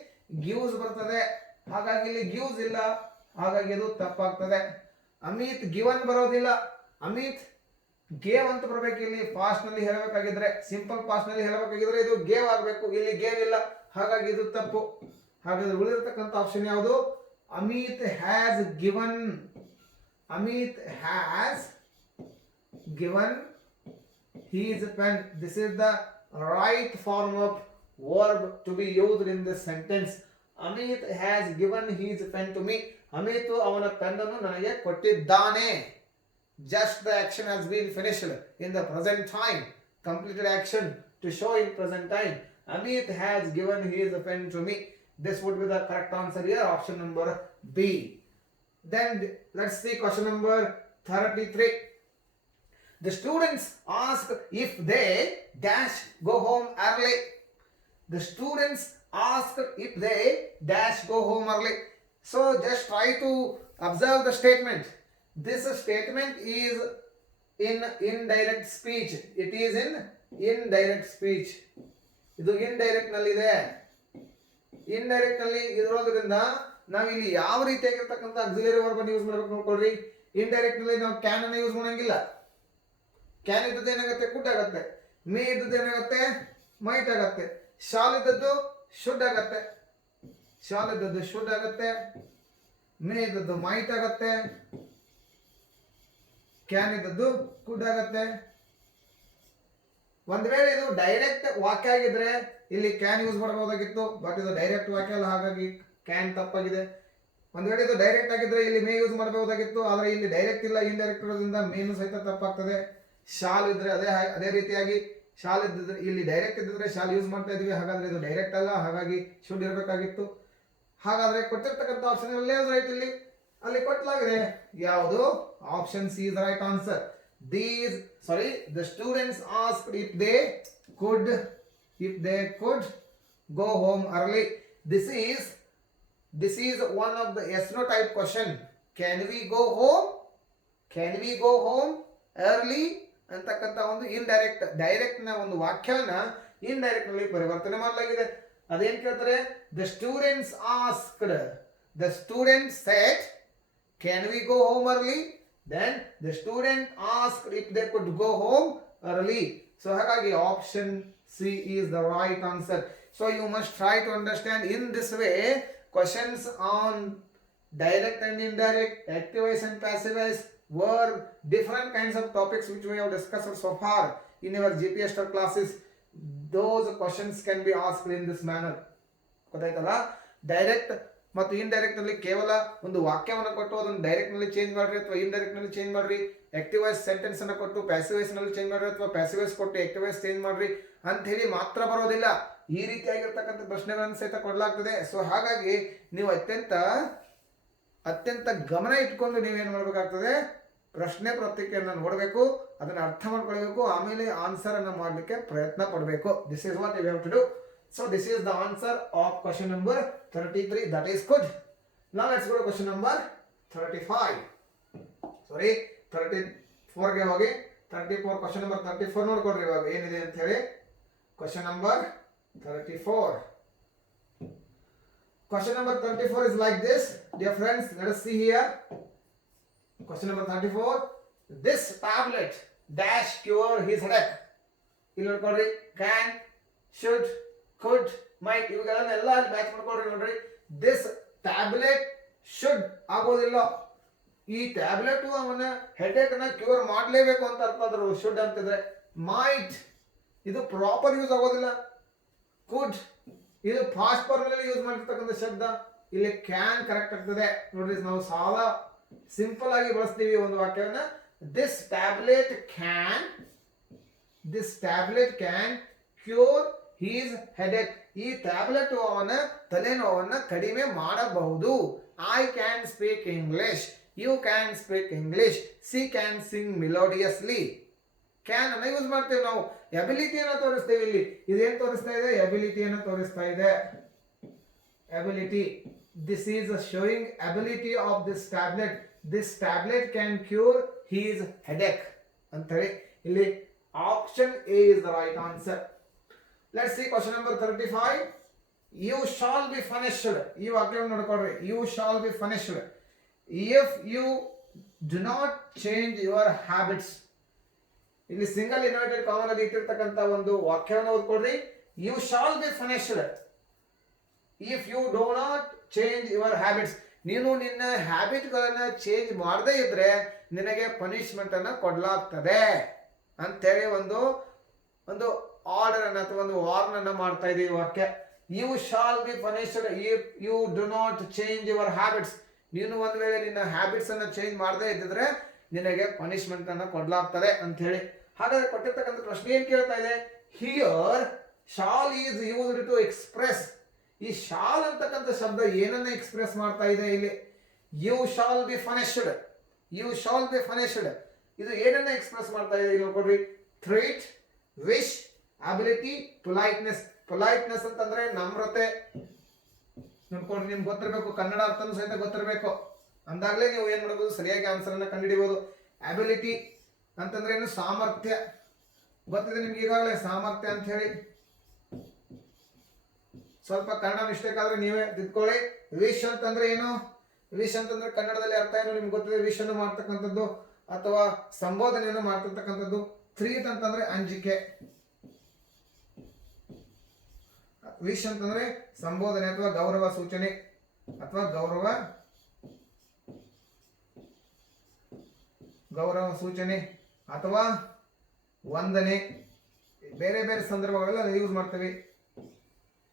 ಗಿವ್ಸ್ ಬರ್ತದೆ. ಹಾಗಾಗಿ ಇಲ್ಲಿ ಗಿವ್ಸ್ ಇಲ್ಲ, ಹಾಗಾಗಿ ಅದು ತಪ್ಪಾಗ್ತದೆ. ಅಮಿತ್ ಗಿವನ್ ಬರೋದಿಲ್ಲ. ಅಮಿತ್ ಗೇವ್ ಅಂತ ಬರಬೇಕು. ಇಲ್ಲಿ ಪಾಸ್ಟ್ ನಲ್ಲಿ ಹೇಳಬೇಕಾಗಿದ್ರೆ, ಸಿಂಪಲ್ ಪಾಸ್ಟ್ ನಲ್ಲಿ ಹೇಳಬೇಕಾಗಿದ್ರೆ ಇದು ಗೇವ್ ಆಗಬೇಕು. ಇಲ್ಲಿ ಗೇವ್ ಇಲ್ಲ, ಹಾಗಾಗಿ ಇದು ತಪ್ಪು. ಹಾಗಾದ್ರೆ ಉಳಿದಿರ್ತಕ್ಕಂಥ ಆಪ್ಷನ್ ಯಾವುದು? Amit has given. Amit has given his pen. This is the right form of verb to be used in this sentence. Amit has given his pen to me. Amit ಅವನ ಪೆನ್ನನ್ನು ನನಗೆ ಕೊಟ್ಟಿದ್ದಾನೆ. Just the action has been finished in the present time. Completed action to show in present time. Amit has given his pen to me. This would be the correct answer here, option number B. Then let's see question number 33. The students ask if they dash go home early. The students ask if they dash go home early. So just try to observe the statement. This statement is in indirect speech. It is in indirect speech. ಇದು indirect ನಲ್ಲಿ ಇದೆ. Indirect ನಲ್ಲಿ ಇರೋದ್ರಿಂದ ನಾವು ಇಲ್ಲಿ ಯಾವ ರೀತಿಯಾಗಿರ್ತಕ್ಕಂಥ auxiliary verb ಅನ್ನು ಯೂಸ್ ಮಾಡಬೇಕು ನೋಡ್ಕೊಳ್ಳಿ. Indirect ನಲ್ಲಿ ನಾವು can ಅನ್ನು ಯೂಸ್ ಮಾಡಂಗಿಲ್ಲ. ಕ್ಯಾನ್ ಇದ್ದದ್ದು ಏನಾಗುತ್ತೆ, ಕುಡ್ ಆಗುತ್ತೆ. ಮೇ ಇದ್ದದ್ದು ಏನಾಗುತ್ತೆ, ಮೈಟ್ ಆಗುತ್ತೆ. ಶಾಲ್ ಇದ್ದದ್ದು ಶುಡ್ ಆಗುತ್ತೆ. ಶಾಲ್ ಇದ್ದದ್ದು ಶುಡ್ ಆಗುತ್ತೆ. ಮೇ ಇದ್ದದ್ದು ಮೈಟ್ ಆಗುತ್ತೆ. ಕ್ಯಾನ್ ಇದ್ದದ್ದು ಕುಡ್ ಆಗುತ್ತೆ. ಒಂದ್ ವೇಳೆ ಇದು ಡೈರೆಕ್ಟ್ ವಾಕ್ಯ ಆಗಿದ್ರೆ ಇಲ್ಲಿ ಕ್ಯಾನ್ ಯೂಸ್ ಮಾಡಬಹುದಾಗಿತ್ತು, ಬಟ್ ಇದು ಡೈರೆಕ್ಟ್ ವಾಕ್ಯ ಅಲ್ಲ, ಹಾಗಾಗಿ ಕ್ಯಾನ್ ತಪ್ಪಾಗಿದೆ. ಒಂದ್ ವೇಳೆ ಇದು ಡೈರೆಕ್ಟ್ ಆಗಿದ್ರೆ ಇಲ್ಲಿ ಮೇ ಯೂಸ್ ಮಾಡಬಹುದಾಗಿತ್ತು, ಆದ್ರೆ ಇಲ್ಲಿ ಡೈರೆಕ್ಟ್ ಇಲ್ಲ, ಇಂಡೈರೆಕ್ಟ್ ಇರೋದ್ರಿಂದ ಮೇನು ಸಹಿತ ತಪ್ಪಾಗ್ತದೆ. ಶಾಲ್ ಇದ್ರೆ ಅದೇ ರೀತಿಯಾಗಿ ಶಾಲ್ ಇದ್ದಿದ್ರೆ ಇಲ್ಲಿ ಡೈರೆಕ್ಟ್ ಇದ್ದಿದ್ರೆ ಶಾಲ್ ಯೂಸ್ ಮಾಡ್ತಾ ಇದೀವಿ, ಹಾಗಾದ್ರೆ ಇದು ಡೈರೆಕ್ಟ್ ಅಲ್ಲ, ಹಾಗಾಗಿ ಶುಡ್ ಇರಬೇಕಾಗಿತ್ತು. ಹಾಗಾದ್ರೆ ಕೊಟ್ಟಿರ್ತಕ್ಕಂಥ ಆಪ್ಷನ್ ಅಲ್ಲೇ ರೈಟ್, ಇಲ್ಲಿ ಅಲ್ಲಿ ಕೊಟ್ಟಲಾಗಿದೆ ಯಾವುದು, option C is right answer. The students asked if they could go home early. This is one of the yes no type question. Can we go home early ಅಂತಕ್ಕಂಥ ಒಂದು indirect, direct ನ ಒಂದು ವಾಕ್ಯವನ್ನ indirect ನಲ್ಲಿ ಪರಿವರ್ತನೆ ಮಾಡಲಾಗಿದೆ. ಅದೇನ್ ಕೇಳ್ತಾರೆ, the students said can we go home early, then the student asked if they could go home early. So ಹಾಗಾಗಿ option C is the right answer. So you must try to understand in this way questions on direct and indirect, active voice and passive voice, verb, different kinds of topics which we have discussed so far in our GPS classes. Those questions can be asked in this manner. ಗೊತ್ತಾಯ್ತಲ್ಲ, direct ಮತ್ತು indirect ನಲ್ಲಿ ಕೇವಲ ಒಂದು ವಾಕ್ಯವನ್ನು ಕೊಟ್ಟು ಅದನ್ನು direct ನಲ್ಲಿ change ಮಾಡ್ರಿ ಅಥವಾ ಇಂಡೈರೆಕ್ಟ್ ನಲ್ಲಿ ಚೇಂಜ್ ಮಾಡ್ರಿ, ಆಕ್ಟಿವ್ ವಾಯ್ಸ್ ಸೆಂಟೆನ್ಸ್ ಅನ್ನು ಕೊಟ್ಟು ಪ್ಯಾಸಿವ್ ವಾಯ್ಸ್ ನಲ್ಲಿ ಚೇಂಜ್ ಮಾಡ್ರಿ ಅಥವಾ ಪ್ಯಾಸಿವ್ ವಾಯ್ಸ್ ಕೊಟ್ಟು ಆಕ್ಟಿವ್ ವಾಯ್ಸ್ ಚೇಂಜ್ ಮಾಡ್ರಿ ಅಂತ ಹೇಳಿ ಮಾತ್ರ ಬರೋದಿಲ್ಲ. ಈ ರೀತಿಯಾಗಿರ್ತಕ್ಕಂಥ ಪ್ರಶ್ನೆಗಳನ್ನು ಸಹಿತ ಕೊಡಲಾಗ್ತದೆ. ಸೊ ಹಾಗಾಗಿ ನೀವು ಅತ್ಯಂತ ಗಮನ ಇಟ್ಕೊಂಡು ನೀವೇನು ಮಾಡಬೇಕಾಗ್ತದೆ, ಪ್ರಶ್ನೆ ಪತ್ರಿಕೆಯನ್ನು ನೋಡಬೇಕು, ಅದನ್ನ ಅರ್ಥ ಮಾಡ್ಕೊಳ್ಬೇಕು, ಆಮೇಲೆ ಆನ್ಸರ್ ಅನ್ನು ಮಾಡಲಿಕ್ಕೆ ಪ್ರಯತ್ನ ಪಡಬೇಕು. This is what you have to do. So this is the answer of question number 33. That is good. Now let's go to question number 35. Sorry, 34 ಗೆ ಹೋಗಿ 34 question number 34 ನೋಡ್ಕೊಡ್ರಿ ಇವಾಗ ಏನಿದೆ ಅಂತ ಹೇಳಿ. Question number 34. Question number 34 is like this. Dear friends, let us see here. Question number 34. This tablet dash cure his headache. ಇಲ್ಲಿ ನೋಡ್ಕೊಡ್ರಿ, can, should, could, might ಇವುಗಳನ್ನೆಲ್ಲ ಅಲ್ಲಿ ಮ್ಯಾಚ್ ಮಾಡ್ಕೊಡ್ರಿ. ನೋಡ್ರಿ, ದಿಸ್ ಟ್ಯಾಬ್ಲೆಟ್ ಶುಡ್ ಆಗೋದಿಲ್ಲ. ಈ ಟ್ಯಾಬ್ಲೆಟ್ ಅವನ ಹೆಡ್ಏಕ್ ನ cure ಮಾಡಲೇಬೇಕು ಅಂತ ಅರ್ಥ ಆದ್ರು ಶುಡ್ ಅಂತಿದ್ರೆ. ಮೈಟ್ ಇದು ಪ್ರಾಪರ್ ಯೂಸ್ ಆಗೋದಿಲ್ಲ. ಕುಡ್ ಇದು ಫಾಸ್ಟ್ ಫಾರ್ಮ್ ನಲ್ಲಿ ಯೂಸ್ ಮಾಡಿರ್ತಕ್ಕಂಥ ಶಬ್ದ. ಇಲ್ಲಿ ಕ್ಯಾನ್ ಕರೆಕ್ಟ್ ಆಗ್ತದೆ. ನೋಡ್ರಿ, ನಾವು ಸಾಲ ಸಿಂಪಲ್ ಆಗಿ ಬಳಸ್ತೀವಿ ಒಂದು ವಾಕ್ಯವನ್ನ. This tablet can cure his headache. ಈ ಟ್ಯಾಬ್ಲೆಟ್ ಅವನ ತಲೆನೋವನ್ನು ಕಡಿಮೆ ಮಾಡಬಹುದು. I can speak English, you can speak English, she can sing melodiously. Can ಅನ್ನ ಯೂಸ್ ಮಾಡ್ತೇವೆ ನಾವು, ಎಬಿಲಿಟಿಯನ್ನು ತೋರಿಸ್ತೇವೆ. ಇಲ್ಲಿ ಇದೇನು ತೋರಿಸ್ತಾ ಇದೆ, ಎಬಿಲಿಟಿಯನ್ನು ತೋರಿಸ್ತಾ ಇದೆ. Ability, this is showing ability of this tablet. This tablet can cure his headache ಅಂತ ಹೇಳಿ ಇಲ್ಲಿ option A is the right answer. Let's see question number 35. You shall be punished. ಈ ವಾಕ್ಯವನ್ನು ನೋಡ್ಕೊಳ್ರಿ. You shall be punished if you do not change your habits. ಇಲ್ಲಿ single inverted common ಅಲ್ಲಿ ಇಟ್ಟಿರ್ತಕ್ಕಂಥ ಒಂದು ವಾಕ್ಯವನ್ನು ಓದ್ಕೊಳ್ರಿ. You shall be punished if you do not change your habits. ನೀನು ನಿನ್ನ habit ಗಳನ್ನ change ಮಾಡದೇ ಇದ್ರೆ ನಿನಗೆ ಪನಿಷ್ಮೆಂಟ್ ಅನ್ನ ಕೊಡಲಾಗ್ತದೆ ಅಂತೇಳಿ ಒಂದು ಆರ್ಡರ್ ಅನ್ನ ಅಥವಾ ಒಂದು ವಾರ್ನ್ ಅನ್ನ ಮಾಡ್ತಾ ಇದೀವಿ ವಾಕ್ಯ. You shall be punished if you do not change your habits. ನೀನು ಒಂದ್ ವೇಳೆ ನಿನ್ನ ಹ್ಯಾಬಿಟ್ಸ್ ಅನ್ನ ಚೇಂಜ್ ಮಾಡದೇ ಇದ್ದಿದ್ರೆ ನಿನಗೆ ಪನಿಷ್ಮೆಂಟ್ ಅನ್ನ ಕೊಡ್ಲಾಗ್ತದೆ ಅಂತ ಹೇಳಿ. ಹಾಗಾದ್ರೆ ಕೊಟ್ಟಿರ್ತಕ್ಕಂಥ ಪ್ರಶ್ನೆ ಏನ್ ಕೇಳ್ತಾ ಇದೆ, here shall is used to express. ಈ ಶಾಲ್ ಅಂತಕ್ಕಂಥ ಶಬ್ದ ಏನನ್ನ ಎಕ್ಸ್ಪ್ರೆಸ್ ಮಾಡ್ತಾ ಇದೆ ಇಲ್ಲಿ? You shall be punished, you shall be punished ಇದು ಏನನ್ನ ಎಕ್ಸ್ಪ್ರೆಸ್ ಮಾಡ್ತಾ ಇದೆ ಇಲ್ಲಿ ನೋಡ್ಕೊಡ್ರಿ. Threat, wish, ability, politeness. Politeness ಅಂತಂದ್ರೆ ನಮ್ರತೆ. ನೋಡ್ಕೊಡ್ರಿ, ನಿಮ್ಗೆ ಗೊತ್ತಿರಬೇಕು, ಕನ್ನಡ ಅರ್ಥನೂ ಸಹಿತ ಗೊತ್ತಿರಬೇಕು. ಅಂದಾಗಲೇ ನೀವು ಏನ್ ಮಾಡಬಹುದು, ಸರಿಯಾಗಿ ಆನ್ಸರ್ ಅನ್ನ ಕಂಡುಹಿಡಿಬಹುದು. ಅಬಿಲಿಟಿ ಅಂತಂದ್ರೆ ಏನು? ಸಾಮರ್ಥ್ಯ. ಗೊತ್ತಿದೆ ನಿಮ್ಗೆ ಈಗಾಗಲೇ ಸಾಮರ್ಥ್ಯ ಅಂತ ಹೇಳಿ. ಸ್ವಲ್ಪ ಕನ್ನಡ ಮಿಸ್ಟೇಕ್ ಆದ್ರೆ ನೀವೇ ತಿದ್ಕೊಳ್ಳಿ. ವಿಶ್ ಅಂತಂದ್ರೆ ಏನು? ವಿಶ್ ಅಂತಂದ್ರೆ ಕನ್ನಡದಲ್ಲಿ ಅರ್ಥ ಏನು ನಿಮ್ಗೆ ಗೊತ್ತಿದೆ? ವಿಶ್ ಅನ್ನು ಮಾಡ್ತಕ್ಕಂಥದ್ದು ಅಥವಾ ಸಂಬೋಧನೆಯನ್ನು ಮಾಡ್ತಿರ್ತಕ್ಕಂಥದ್ದು. ಥ್ರೀಟ್ ಅಂತಂದ್ರೆ ಅಂಜಿಕೆ. ವಿಶ್ ಅಂತಂದ್ರೆ ಸಂಬೋಧನೆ ಅಥವಾ ಗೌರವ ಸೂಚನೆ ಅಥವಾ ಗೌರವ ಸೂಚನೆ ಅಥವಾ ವಂದನೆ. ಬೇರೆ ಬೇರೆ ಸಂದರ್ಭಗಳಲ್ಲಿ ಯೂಸ್ ಮಾಡ್ತೇವೆ.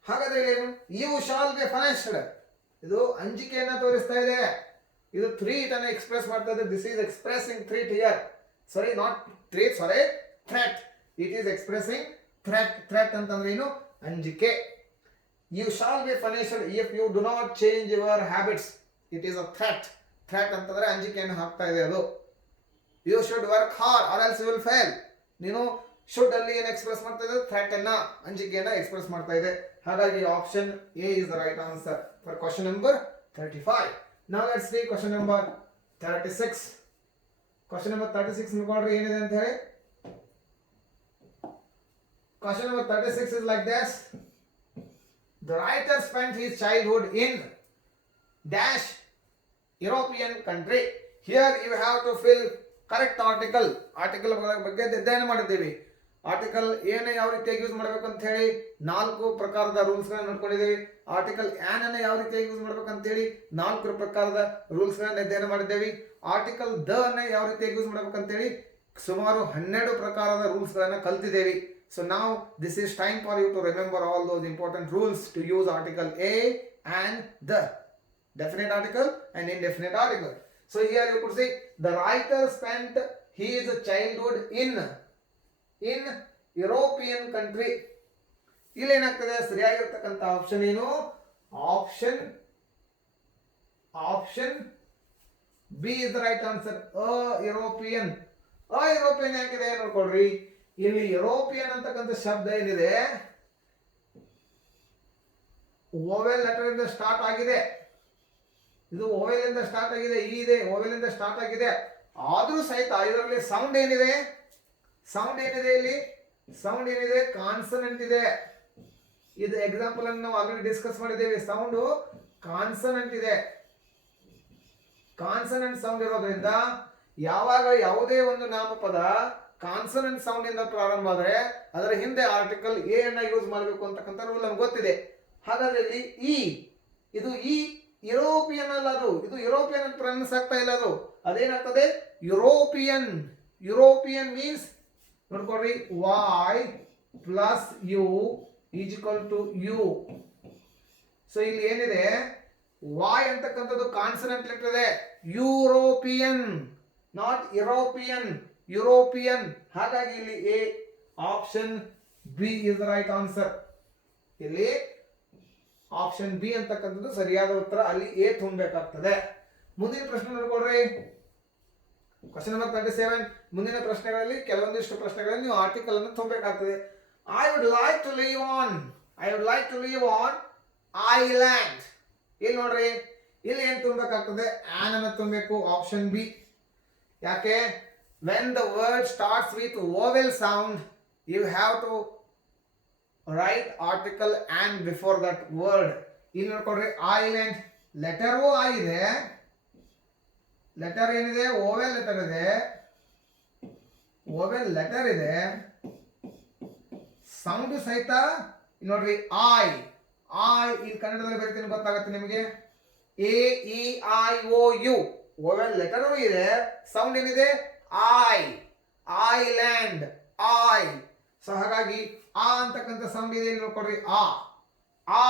ಹಾಗಾದ್ರೆ ಏನು? ಯು ಶಾಲ್ ಬಿ ಫನಿಶ್ಡ್ ಇದು ಅಂಜಿಕೆಯನ್ನ ತೋರಿಸ್ತಾ ಇದೆ. ಇದು ಥ್ರೀಟ್ ಅನ್ನ ಎಕ್ಸ್ಪ್ರೆಸ್ ಮಾಡ್ತಾ ಇದೆ. This is expressing threat here. Sorry, not threat, sorry, threat. It is expressing threat. Threat ಅಂತಂದ್ರೆ ಏನು? ಅಂಜಿಕೆ. You shall be punished if you do not change your habits. It is a threat. Threat ಅಂತಂದ್ರೆ ಅಂಜಿಕೆಯನ್ನು ಹಾಕ್ತಾ ಇದೆ ಅದು. You should work hard or else you will fail. ನೀನು should ಅಲ್ಲಿ ಏನು ಎಕ್ಸ್ಪ್ರೆಸ್ ಮಾಡ್ತಾ ಇದೆ? ಥ್ರೆಟ್ ಅನ್ನ, ಅಂಜಿಕೆಯನ್ನ ಎಕ್ಸ್ಪ್ರೆಸ್ ಮಾಡ್ತಾ ಇದೆ. ಹಾಗಾಗಿ option A is the right answer for question number 35. Now let's see question number 36. Question number 36 ನೋಡ್ರಿ ಏನಿದೆ ಅಂತ ಹೇಳಿ. Question number 36 is like this. The writer spent his childhood in dash European country. Here you have to fill correct article. Article ಬಗ್ಗೆ ಅಧ್ಯಯನ ಮಾಡಿದ್ದೀವಿ. Article ಏನ ಯಾವ ರೀತಿಯಾಗಿ ಯೂಸ್ ಮಾಡಬೇಕು ಅಂತ ಹೇಳಿ 4 ಪ್ರಕಾರದ ರೂಲ್ಸ್ ಗಳನ್ನ ನೋಡ್ಕೊಂಡಿದ್ದೀವಿ. ಆರ್ಟಿಕಲ್ ಆನ್ ಅನ್ನ ಯಾವ ರೀತಿಯಾಗಿ ಯೂಸ್ ಮಾಡಬೇಕು ಅಂತ ಹೇಳಿ 4 ಪ್ರಕಾರದ ರೂಲ್ಸ್ ಗಳನ್ನ ಅಧ್ಯಯನ ಮಾಡಿದ್ದೇವೆ. ಆರ್ಟಿಕಲ್ ದ ಅನ್ನ ಯಾವ ರೀತಿಯಾಗಿ ಯೂಸ್ ಮಾಡಬೇಕು ಅಂತ ಹೇಳಿ ಸುಮಾರು 12 ಪ್ರಕಾರದ ರೂಲ್ಸ್ ಗಳನ್ನ ಕಲ್ತಿದ್ದೇವೆ. So now this is time for you to remember all those important rules to use article a and the. Definite article and indefinite article. So here you could see the writer spent his childhood in European country. ಇಲ್ಲಿ ಏನಾಗ್ತದೆ? ಸರಿಯಾಗಿರ್ತಕ್ಕಂಥ option ಏನು? Option B is the right answer. European. European ಯಾಕಿದೆ ನೋಡ್ಕೊಳ್ರಿ. ಇಲ್ಲಿ European ಅಂತಕ್ಕಂಥ ಶಬ್ದ ಏನಿದೆ, ಓವೆಲ್ ಲೆಟರ್ ಇಂದ ಸ್ಟಾರ್ಟ್ ಆಗಿದೆ. ಇದು ಓವೆಲ್ ಇಂದ ಸ್ಟಾರ್ಟ್ ಆಗಿದೆ. ಈ ಇದೆ ಓವೆಲ್ ಇಂದ ಸ್ಟಾರ್ಟ್ ಆಗಿದೆ. ಆದ್ರೂ ಸಹಿತ ಇದರಲ್ಲಿ ಸೌಂಡ್ ಏನಿದೆ? ಸೌಂಡ್ ಏನಿದೆ ಇಲ್ಲಿ? ಸೌಂಡ್ ಏನಿದೆ? ಕಾನ್ಸನೆಂಟ್ ಇದೆ. ಇದು ಎಕ್ಸಾಂಪಲ್ ಅನ್ನು ನಾವು ಆಲ್ರೆಡಿ ಡಿಸ್ಕಸ್ ಮಾಡಿದ್ದೇವೆ. ಸೌಂಡ್ ಕಾನ್ಸನೆಂಟ್ ಇದೆ. ಕಾನ್ಸನೆಂಟ್ ಸೌಂಡ್ ಇರೋದ್ರಿಂದ ಯಾವಾಗ ಯಾವುದೇ ಒಂದು ನಾಮಪದ ಕಾನ್ಸನೆಂಟ್ ಸೌಂಡ್ ಇಂದ ಪ್ರಾರಂಭ ಆದ್ರೆ ಅದರ ಹಿಂದೆ ಆರ್ಟಿಕಲ್ ಎ ಅನ್ನ ಯೂಸ್ ಮಾಡಬೇಕು ಅಂತಕ್ಕಂಥ ರೂಲ್ ನಮ್ಗೆ ಗೊತ್ತಿದೆ. ಹಾಗಾದ್ರೆ ಇಲ್ಲಿ ಇದು ಯುರೋಪಿಯನ್ ಅಲ್ಲ, ಅದು ಇದು ಯುರೋಪಿಯನ್ ಅಂತ ಪ್ರೊನೌನ್ಸ್ ಆಗ್ತಾ ಇಲ್ಲ. ಅದೇನಾಗ್ತದೆ? ಯುರೋಪಿಯನ್. ಯುರೋಪಿಯನ್ ಮೀನ್ಸ್ ನೋಡ್ಕೊಡ್ರಿ, y plus U is equal to U. So ಇಲ್ಲಿ ಏನಿದೆ? y ಅಂತಕ್ಕಂಥದ್ದು ಕಾನ್ಸನೆಂಟ್ ಲೆಟರ್ ಇದೆ. European, not European. ಯುರೋಪಿಯನ್. ಹಾಗಾಗಿ ಇಲ್ಲಿ A, option B is the right answer. ಇಲ್ಲಿ ಆಪ್ಷನ್ ಬಿ ಅಂತಕ್ಕಂಥದ್ದು ಸರಿಯಾದ ಉತ್ತರ. ಅಲ್ಲಿ ಎ ತುಂಬಬೇಕಾಗ್ತದೆ. ಮುಂದಿನ ಪ್ರಶ್ನೆ ನೋಡ್ಕೊಳ್ರಿ. Question number 37. ಮುಂದಿನ ಪ್ರಶ್ನೆಗಳಲ್ಲಿ ಕೆಲವೊಂದಿಷ್ಟು ಪ್ರಶ್ನೆಗಳಲ್ಲಿ ನೀವು ಆರ್ಟಿಕಲ್ ಅನ್ನು ತುಂಬಬೇಕಾಗ್ತದೆ. I would like to leave an island. ಇಲ್ಲಿ ನೋಡ್ರಿ, ಇಲ್ಲಿ ಏನ್ ತುಂಬಬೇಕಾಗ್ತದೆ? ಆನ್ ಅನ್ನು ತುಂಬಬೇಕು. Option B. ಯಾಕೆ? When the word starts with vowel sound you have to write article an before that word. ಇಲ್ಲಿ ನೋಡ್ಕೊಡ್ರಿ, ಐಲ್ಯಾಂಡ್ ಲೆಟರ್ ಐ ಇದೆ. ಲೆಟರ್ ಏನಿದೆ? ಓವೆಲ್ ಲೆಟರ್ ಇದೆ. ಓವೆಲ್ ಲೆಟರ್ ಇದೆ. ಸೌಂಡ್ ಸಹಿತ ನೋಡ್ರಿ, ಐ ಇಲ್ಲಿ ಕನ್ನಡದಲ್ಲಿ ಬರೀತೀನಿ, ಗೊತ್ತಾಗತ್ತೆ ನಿಮಗೆ. A E I O U. Vowel letter ಇದೆ, ಸೌಂಡ್ ಏನಿದೆ? ಐಲ್ಯಾಂಡ್. ಸೊ ಹಾಗಾಗಿ ಆ ಅಂತಕ್ಕಂಥ ಸೌಂಡ್ ಇದೆ ನೋಡ್ಕೊಡ್ರಿ. ಆ ಆ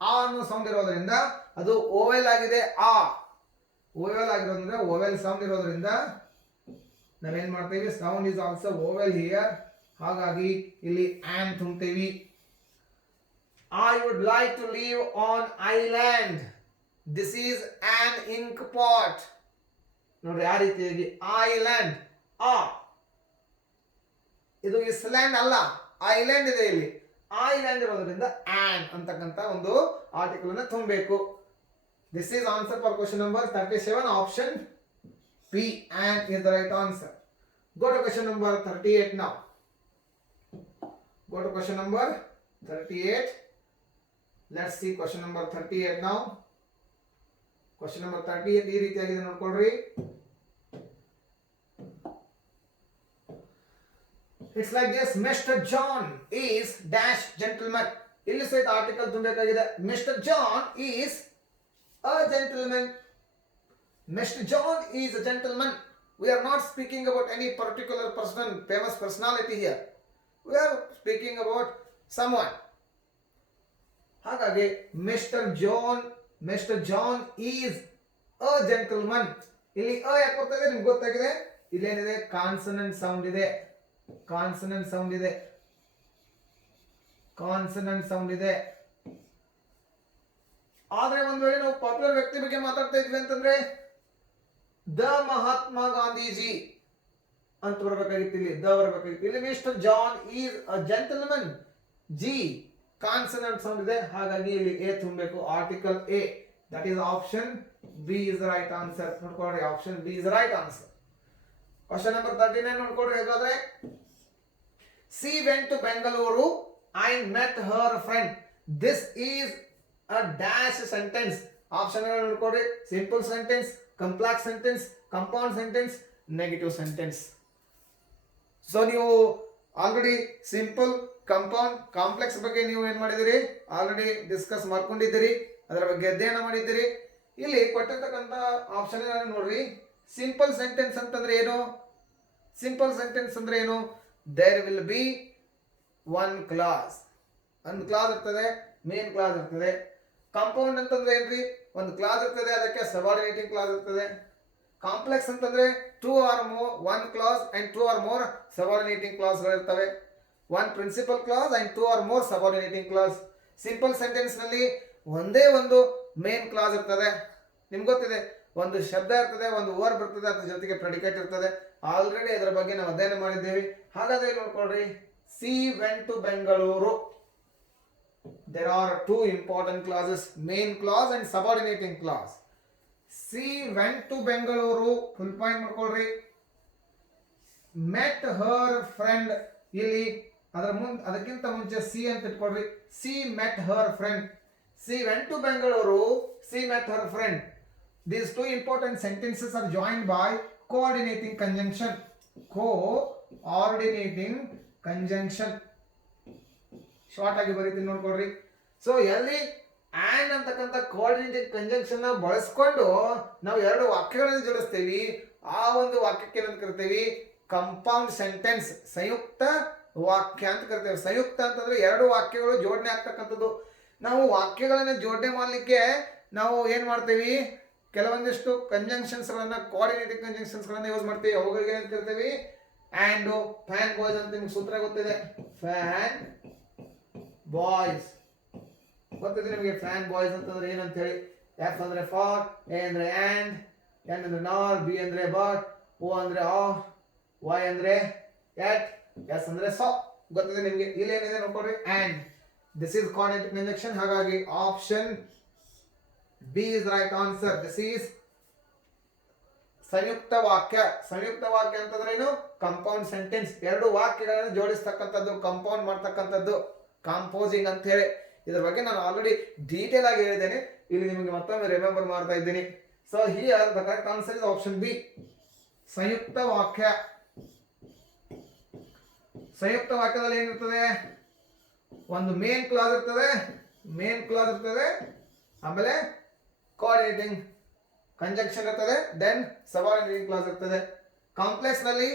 ಆ ಅನ್ನೋ ಸೌಂಡ್ ಇರೋದ್ರಿಂದ ಅದು ಓವೆಲ್ ಆಗಿದೆ. ಆ ಓವೆಲ್ ಆಗಿರೋದ್ರಿಂದ ಓವೆಲ್ ಸೌಂಡ್ ಇರೋದ್ರಿಂದ ನಾವೇನ್ ಮಾಡ್ತೀವಿ, sound is also vowel here. ಹಾಗಾಗಿ ಇಲ್ಲಿ on ತುಂಬ್ತೀವಿ. I would like to live on island. This is an ink pot. ನೋಡ್ರಿ ಆ ರೀತಿಯಾಗಿ ಐಲ್ಯಾಂಡ್. ಆ ಇದು ಇಸ್ಲ್ಯಾಂಡ್ ಅಲ್ಲ, ಐಲ್ಯಾಂಡ್ ಇದೆ ಇಲ್ಲಿ. ಐಲ್ಯಾಂಡ್ ಇರೋದ್ರಿಂದ ಆನ್ ಅಂತಕ್ಕಂಥ ಒಂದು ಆರ್ಟಿಕಲ್ ಅನ್ನು ತುಂಬಬೇಕು. This is answer for question number 37. Option B on is the right answer. Go to question number 38 now. Go to question number 38. Let's see question number 38 now. Question number 38 ಈ ರೀತಿಯಾಗಿದೆ ನೋಡ್ಕೊಳ್ರಿ. It's like this. Mr. John is dash gentleman. ಇಲ್ಲಿ ಸಹಿತ article ತುಂಬಬೇಕಾಗಿದೆ. Mr. John is a gentleman. Mr. John is a gentleman. We are not speaking about any particular person, famous personality here. We are speaking about someone. ಹಾಗಾಗಿ Mr. John is a gentleman. ಇಲ್ಲಿ ಅ ಯಾಕೆ ಬರ್ತದೆ ನಿಮ್ಗೆ ಗೊತ್ತಾಗಿದೆ. ಇಲ್ಲೇನಿದೆ, consonant sound ಇದೆ. Consonant sound ಇದೆ. Consonant sound ಇದೆ. ಆದ್ರೆ ಒಂದ್ ವೇಳೆ ನಾವು ಪಾಪ್ಯುಲರ್ ವ್ಯಕ್ತಿ ಬಗ್ಗೆ ಮಾತಾಡ್ತಾ ಇದ್ವಿ ಅಂತಂದ್ರೆ ದ ಮಹಾತ್ಮ ಗಾಂಧೀಜಿ ಅಂತ ಬರ್ಬೇಕಾಗಿತ್ತು. ಇಲ್ಲಿ ದ ಬರ್ಬೇಕಾಗಿತ್ತು. ಇಲ್ಲಿ mister John is a gentleman. G consonant sound ಇದೆ. ಹಾಗಾಗಿ ಇಲ್ಲಿ ಎ ತುಂಬಬೇಕು. Article A. That is option B is the right answer. ನೋಡ್ಕೊಳ್ರಿ, option B is the right answer. Question number 39 ನೋಡ್ಕೊಳ್ರಿ. ಹೇಗಾದ್ರೆ she went to Bengaluru and met her friend. This is a dash sentence. Option ನೋಡ್ಕೊಡ್ರಿ. Simple sentence, complex sentence, compound sentence, negative sentence. So ನೀವು already simple, compound, complex ಬಗ್ಗೆ ನೀವು ಏನ್ ಮಾಡಿದಿರಿ, already discuss ಮಾಡ್ಕೊಂಡಿದ್ದೀರಿ, ಅದರ ಬಗ್ಗೆ ಅಧ್ಯಯನ ಮಾಡಿದ್ದೀರಿ. ಇಲ್ಲಿ ಕೊಟ್ಟಿರ್ತಕ್ಕಂಥ ಆಪ್ಷನ್ ನೋಡ್ರಿ. ಸಿಂಪಲ್ ಸೆಂಟೆನ್ಸ್ ಅಂತಂದ್ರೆ ಏನು? ಸಿಂಪಲ್ ಸೆಂಟೆನ್ಸ್ ಅಂದ್ರೆ ಏನು? There will be one clause. ಒಂದು ಕ್ಲಾಸ್ ಇರ್ತದೆ, ಮೇನ್ ಕ್ಲಾಸ್ ಇರ್ತದೆ. ಕಾಂಪೌಂಡ್ ಅಂತಂದ್ರೆ ಏನ್ರಿ? ಒಂದು ಕ್ಲಾಸ್ ಇರ್ತದೆ, ಅದಕ್ಕೆ ಸಬಾರ್ಡಿನೇಟಿಂಗ್ ಕ್ಲಾಸ್ ಇರ್ತದೆ. ಕಾಂಪ್ಲೆಕ್ಸ್ ಅಂತಂದ್ರೆ two or more, one clause and two or more subordinating ಕ್ಲಾಸ್ಗಳು ಇರ್ತವೆ. One principal clause and two or more subordinating clause. Simple sentence ನಲ್ಲಿ ಒಂದೇ ಒಂದು ಮೇನ್ ಕ್ಲಾಸ್ ಇರ್ತದೆ. ನಿಮ್ಗೆ ಗೊತ್ತಿದೆ, ಒಂದು ಶಬ್ದ ಇರ್ತದೆ, ಒಂದು ವರ್ಬ್ ಇರ್ತದೆ, ಅದ್ರ ಜೊತೆಗೆ ಪ್ರೆಡಿಕೇಟ್ ಇರ್ತದೆ. ಆಲ್ರೆಡಿ ಅದರ ಬಗ್ಗೆ ನಾವು ಅಧ್ಯಯನ ಮಾಡಿದ್ದೇವೆ. ಹಾಗಾದ್ರೆ ನೋಡ್ಕೊಳ್ರಿ, she went to Bengaluru. There are two important clauses, main clause and subordinating clause. She went to Bengaluru. Full point ಮಾಡ್ಕೊಳ್ರಿ. Met her friend. ಇಲ್ಲಿ ಅದಕ್ಕಿಂತ ಮುಂಚೆ ಸಿ ಅಂತ ಇಟ್ಕೊಳ್ರಿ. She met her friend. She went to Bengaluru. She met her friend. These two important sentences are joined by coordinating conjunction. Coordinating conjunction. Short ಆಗಿ ಬರೀತೀನಿ ನೋಡ್ಕೊಳ್ರಿ. So ಎಲ್ಲಿ and ಅಂತಕ್ಕಂಥ coordinating conjunction ಬಳಸ್ಕೊಂಡು ನಾವು ಎರಡು ವಾಕ್ಯಗಳನ್ನು ಜೋಡಿಸ್ತೀವಿ. ಆ ಒಂದು ವಾಕ್ಯಕ್ಕೆ ಏನಂತ ಕರಿತೀವಿ? ಕಂಪೌಂಡ್ ಸೆಂಟೆನ್ಸ್, ಸಂಯುಕ್ತ ವಾಕ್ಯ ಅಂತ ಕರಿತೇವೆ. ಸಂಯುಕ್ತ ಅಂತಂದ್ರೆ ಎರಡು ವಾಕ್ಯಗಳು ಜೋಡಣೆ ಆಗ್ತಕ್ಕಂಥದ್ದು. ನಾವು ವಾಕ್ಯಗಳನ್ನು ಜೋಡಣೆ ಮಾಡಲಿಕ್ಕೆ ನಾವು ಏನ್ ಮಾಡ್ತೀವಿ? ಕೆಲವೊಂದಿಷ್ಟು ಕಂಜಂಕ್ಷನ್ಸ್ಗಳನ್ನ, ಕೋಆರ್ಡಿನೇಟಿಂಗ್ ಕಂಜಂಕ್ಷನ್ಸ್ಗಳನ್ನ ಯೂಸ್ ಮಾಡ್ತೀವಿ. ಅವುಗಳಿಗೆ ಏನಂತ ಕರಿತೀವಿ? ಆ್ಯಂಡ್. ಫ್ಯಾನ್ ಬಾಯ್ಸ್ ಅಂತ ನಿಮ್ಗೆ ಸೂತ್ರ ಗೊತ್ತಿದೆ. ಫ್ಯಾನ್ ಬಾಯ್ಸ್ ಗೊತ್ತಿದೆ ನಿಮಗೆ. ಫ್ಯಾನ್ ಬಾಯ್ಸ್ ಅಂತಂದ್ರೆ ಏನಂತ ಹೇಳಿ. ಎಫ್ ಅಂದ್ರೆ ಫಾರ್, ಎ ಅಂದ್ರೆ ಆ್ಯಂಡ್, ಎನ್ ಅಂದ್ರೆ ನಾರ್, ಬಿ ಅಂದ್ರೆ ಬಟ್, ಓ ಅಂದ್ರೆ ಆರ್, ವೈ ಅಂದ್ರೆ ಎಟ್, ಎಸ್ ಅಂದ್ರೆ ಸೊ. ಗೊತ್ತಿದೆ ನಿಮಗೆ. ಇಲ್ಲಿ ಏನಿದೆ ನೋಡ್ಕೊಳ್ರಿ, and. This is coordinating conjunction. ಹಾಗಾಗಿ option B is right answer. This is ಸಂಯುಕ್ತ ವಾಕ್ಯ. ಸಂಯುಕ್ತ ವಾಕ್ಯ ಅಂತಂದ್ರೆ ಏನು? Compound sentence. ಎರಡು ವಾಕ್ಯಗಳನ್ನು ಜೋಡಿಸ್ತಕ್ಕಂಥದ್ದು, ಕಂಪೌಂಡ್ ಮಾಡ್ತಕ್ಕಂಥದ್ದು, ಕಾಂಪೋಸಿಂಗ್ ಅಂತ ಹೇಳಿ. ಇದರ ಬಗ್ಗೆ ನಾನು ಆಲ್ರೆಡಿ ಡೀಟೇಲ್ ಆಗಿ ಹೇಳಿದ್ದೇನೆ. ಇಲ್ಲಿ ನಿಮಗೆ ಮತ್ತೊಮ್ಮೆ ರಿಮೆಂಬರ್ ಮಾಡ್ತಾ ಇದ್ದೀನಿ. So here the correct answer is option B, ಸಂಯುಕ್ತ ವಾಕ್ಯ. ಸಂಯುಕ್ತ ವಾಕ್ಯದಲ್ಲಿ ಏನಿರ್ತದೆ? ಒಂದು ಮೇನ್ ಕ್ಲಾಸ್ ಇರ್ತದೆ, ಆಮೇಲೆ ಕೋಆರ್ಡಿನೇಟಿಂಗ್ ಕಂಜಂಕ್ಷನ್ ಇರ್ತದೆ, ದೆನ್ ಸಬಾರ್ಡಿನೇಟಿಂಗ್ ಕ್ಲಾಸ್ ಇರ್ತದೆ. ಕಾಂಪ್ಲೆಕ್ಸ್ ನಲ್ಲಿ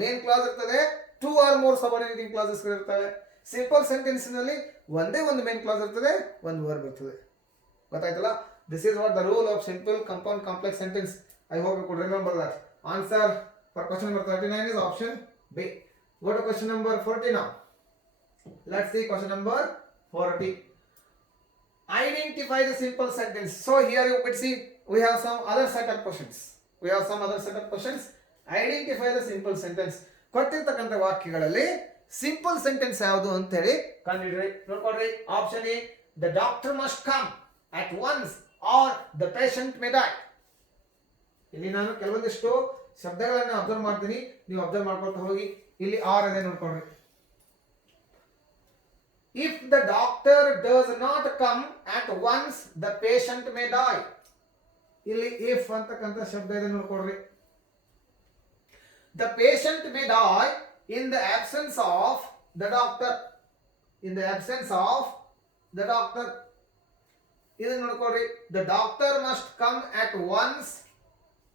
ಮೇನ್ ಕ್ಲಾಸ್ ಇರ್ತದೆ, two or more subordinating clauses ಇರ್ತವೆ. ಸಿಂಪಲ್ ಸೆಂಟೆನ್ಸ್ ನಲ್ಲಿ ಒಂದೇ ಒಂದು ಮೇನ್ ಕ್ಲಾಸ್ ಇರ್ತದೆ, ಒಂದು ವರ್ಬ್ ಇರ್ತದೆ. ಗೊತ್ತಾಯ್ತಲ್ಲ? This is what the rule of simple compound complex sentence. I hope you could remember that. Answer for question number 39 is option B. Go to question number 40 now. Let's see question number 40. Identify the simple sentence. So here you could see we have some other set of questions. Identify the simple sentence. ಕೊಟ್ಟಿರ್ತಕ್ಕಂಥ ವಾಕ್ಯಗಳಲ್ಲಿ simple sentence ಯಾವುದು ಅಂತ ಹೇಳಿ ಕಂಡುಹಿಡಿಯಿರಿ. ನೋಡ್ಕೊಳ್ರಿ. Option A, the doctor must come at once or the patient may die. ಇಲ್ಲಿ ನಾನು ಕೆಲವೊಂದಿಷ್ಟು ಶಬ್ದಗಳನ್ನ observe ಮಾಡ್ತೀನಿ, ನೀವು ಅಬ್ಸರ್ವ್ ಮಾಡ್ಕೊಳ್ತಾ ಹೋಗಿ. ಇಲ್ಲಿ ಆರ್ ಇದೆ ನೋಡ್ಕೊಳ್ರಿ. If the doctor does not come at once the patient may die. ಇಲ್ಲಿ ಇಫ್ ಅಂತಕ್ಕಂಥ ಶಬ್ದ ಇದೆ ನೋಡ್ಕೊಳ್ರಿ. The patient may die in the absence of the doctor. In the absence of the doctor. ಇದನ್ನ ನೋಡ್ಕೊಳ್ರಿ. The doctor must come at once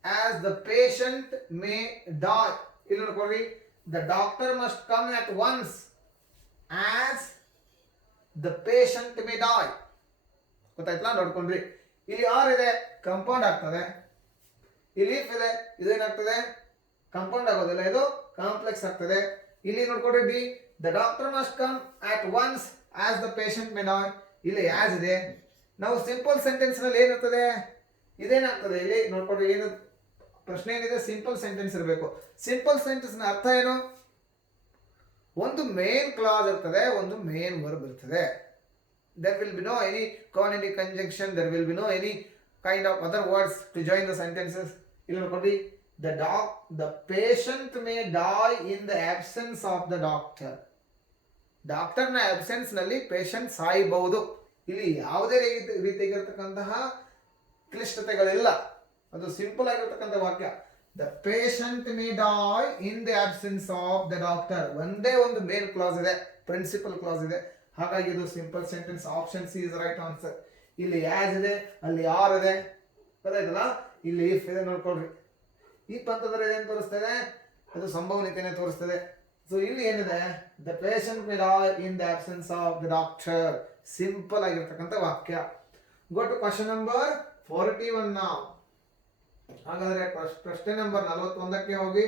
as the patient may die. ಇಲ್ಲಿ ನೋಡ್ಕೊಳ್ರಿ. the doctor must come at once as the patient may die. ಗೊತ್ತಾಯ್ತಲ್ಲ? ನೋಡ್ಕೊಂಡ್ರಿ. ಇಲ್ಲಿ or ಇದೆ, compound ಆಗ್ತದೆ. ಇಲ್ಲಿ if ಇದೆ, ಇದೇನಾಗ್ತದೆ? Compound ಆಗೋದಿಲ್ಲ, ಇದು ಕಾಂಪ್ಲೆಕ್ಸ್ ಆಗ್ತದೆ. ಇಲ್ಲಿ ನೋಡ್ಕೊಡ್ರಿ D, the doctor must come at once as the patient may die. ಇಲ್ಲಿ ಆಸ್ ಇದೆ. ನಾವು ಸಿಂಪಲ್ ಸೆಂಟೆನ್ಸ್ ನಲ್ಲಿ ಏನಿರ್ತದೆ? ಇದೇನಾಗ್ತದೆ? ಇಲ್ಲಿ ನೋಡ್ಕೊಡ್ರಿ. ಏನು ಪ್ರಶ್ನೆ ಏನಿದೆ? ಸಿಂಪಲ್ ಸೆಂಟೆನ್ಸ್ ಇರಬೇಕು. ಸಿಂಪಲ್ ಸೆಂಟೆನ್ಸ್ ನ ಅರ್ಥ ಏನು? ಒಂದು ಮೇನ್ ಕ್ಲಾಸ್ ಇರ್ತದೆ, ಒಂದು ಮೇನ್ ವರ್ಬ್ ಇರ್ತದೆ. there will be no any coordinating conjunction, there will be no any kind of other words to join the sentences. ಇಲ್ಲಿ ನೋಡ್ಕೊಳ್ರಿ. the patient may die in the absence of the doctor. ಡಾಕ್ಟರ್ನ absence ನಲ್ಲಿ patient ಸಾಯಬಹುದು. ಇಲ್ಲಿ ಯಾವುದೇ ರೀತಿಯಾಗಿರ್ತಕ್ಕಂತಹ ಕ್ಲಿಷ್ಟತೆಗಳಿಲ್ಲ. ಅದು simple ಆಗಿರ್ತಕ್ಕಂಥ ವಾಕ್ಯ. The patient may die in the absence of the doctor. ಒಂದೇ ಒಂದು ಮೇನ್ ಕ್ಲಾಸ್ ಇದೆ, ಪ್ರಿನ್ಸಿಪಲ್ ಕ್ಲಾಸ್ ಇದೆ. ಹಾಗಾಗಿ ಇದು simple sentence. Option C is right answer. ಇಲ್ಲಿ ಆಸ್ ಇದೆ, ಅಲ್ಲಿ ಆರ್ ಇದೆ. ಗೊತ್ತಾಯ್ತಲ್ಲ? ಇಲ್ಲಿ ಇಫ್ ಇದೆ ನೋಡ್ಕೊಳ್ರಿ. ಇಫ್ ಅಂತಂದ್ರೆ ಏನ್ ತೋರಿಸ್ತದೆ? ಅದು ಸಂಭವನೀಯತೆನೇ ತೋರಿಸ್ತದೆ. ಸೊ ಇಲ್ಲಿ ಏನಿದೆ? The patient may die in the absence of the doctor. Simple ಆಗಿರ್ತಕ್ಕಂಥ ವಾಕ್ಯ. Go to question number 41 now. ಹಾಗಾದ್ರೆ ಪ್ರಶ್ನೆ ನಂಬರ್ 41ಕ್ಕೆ ಹೋಗಿ.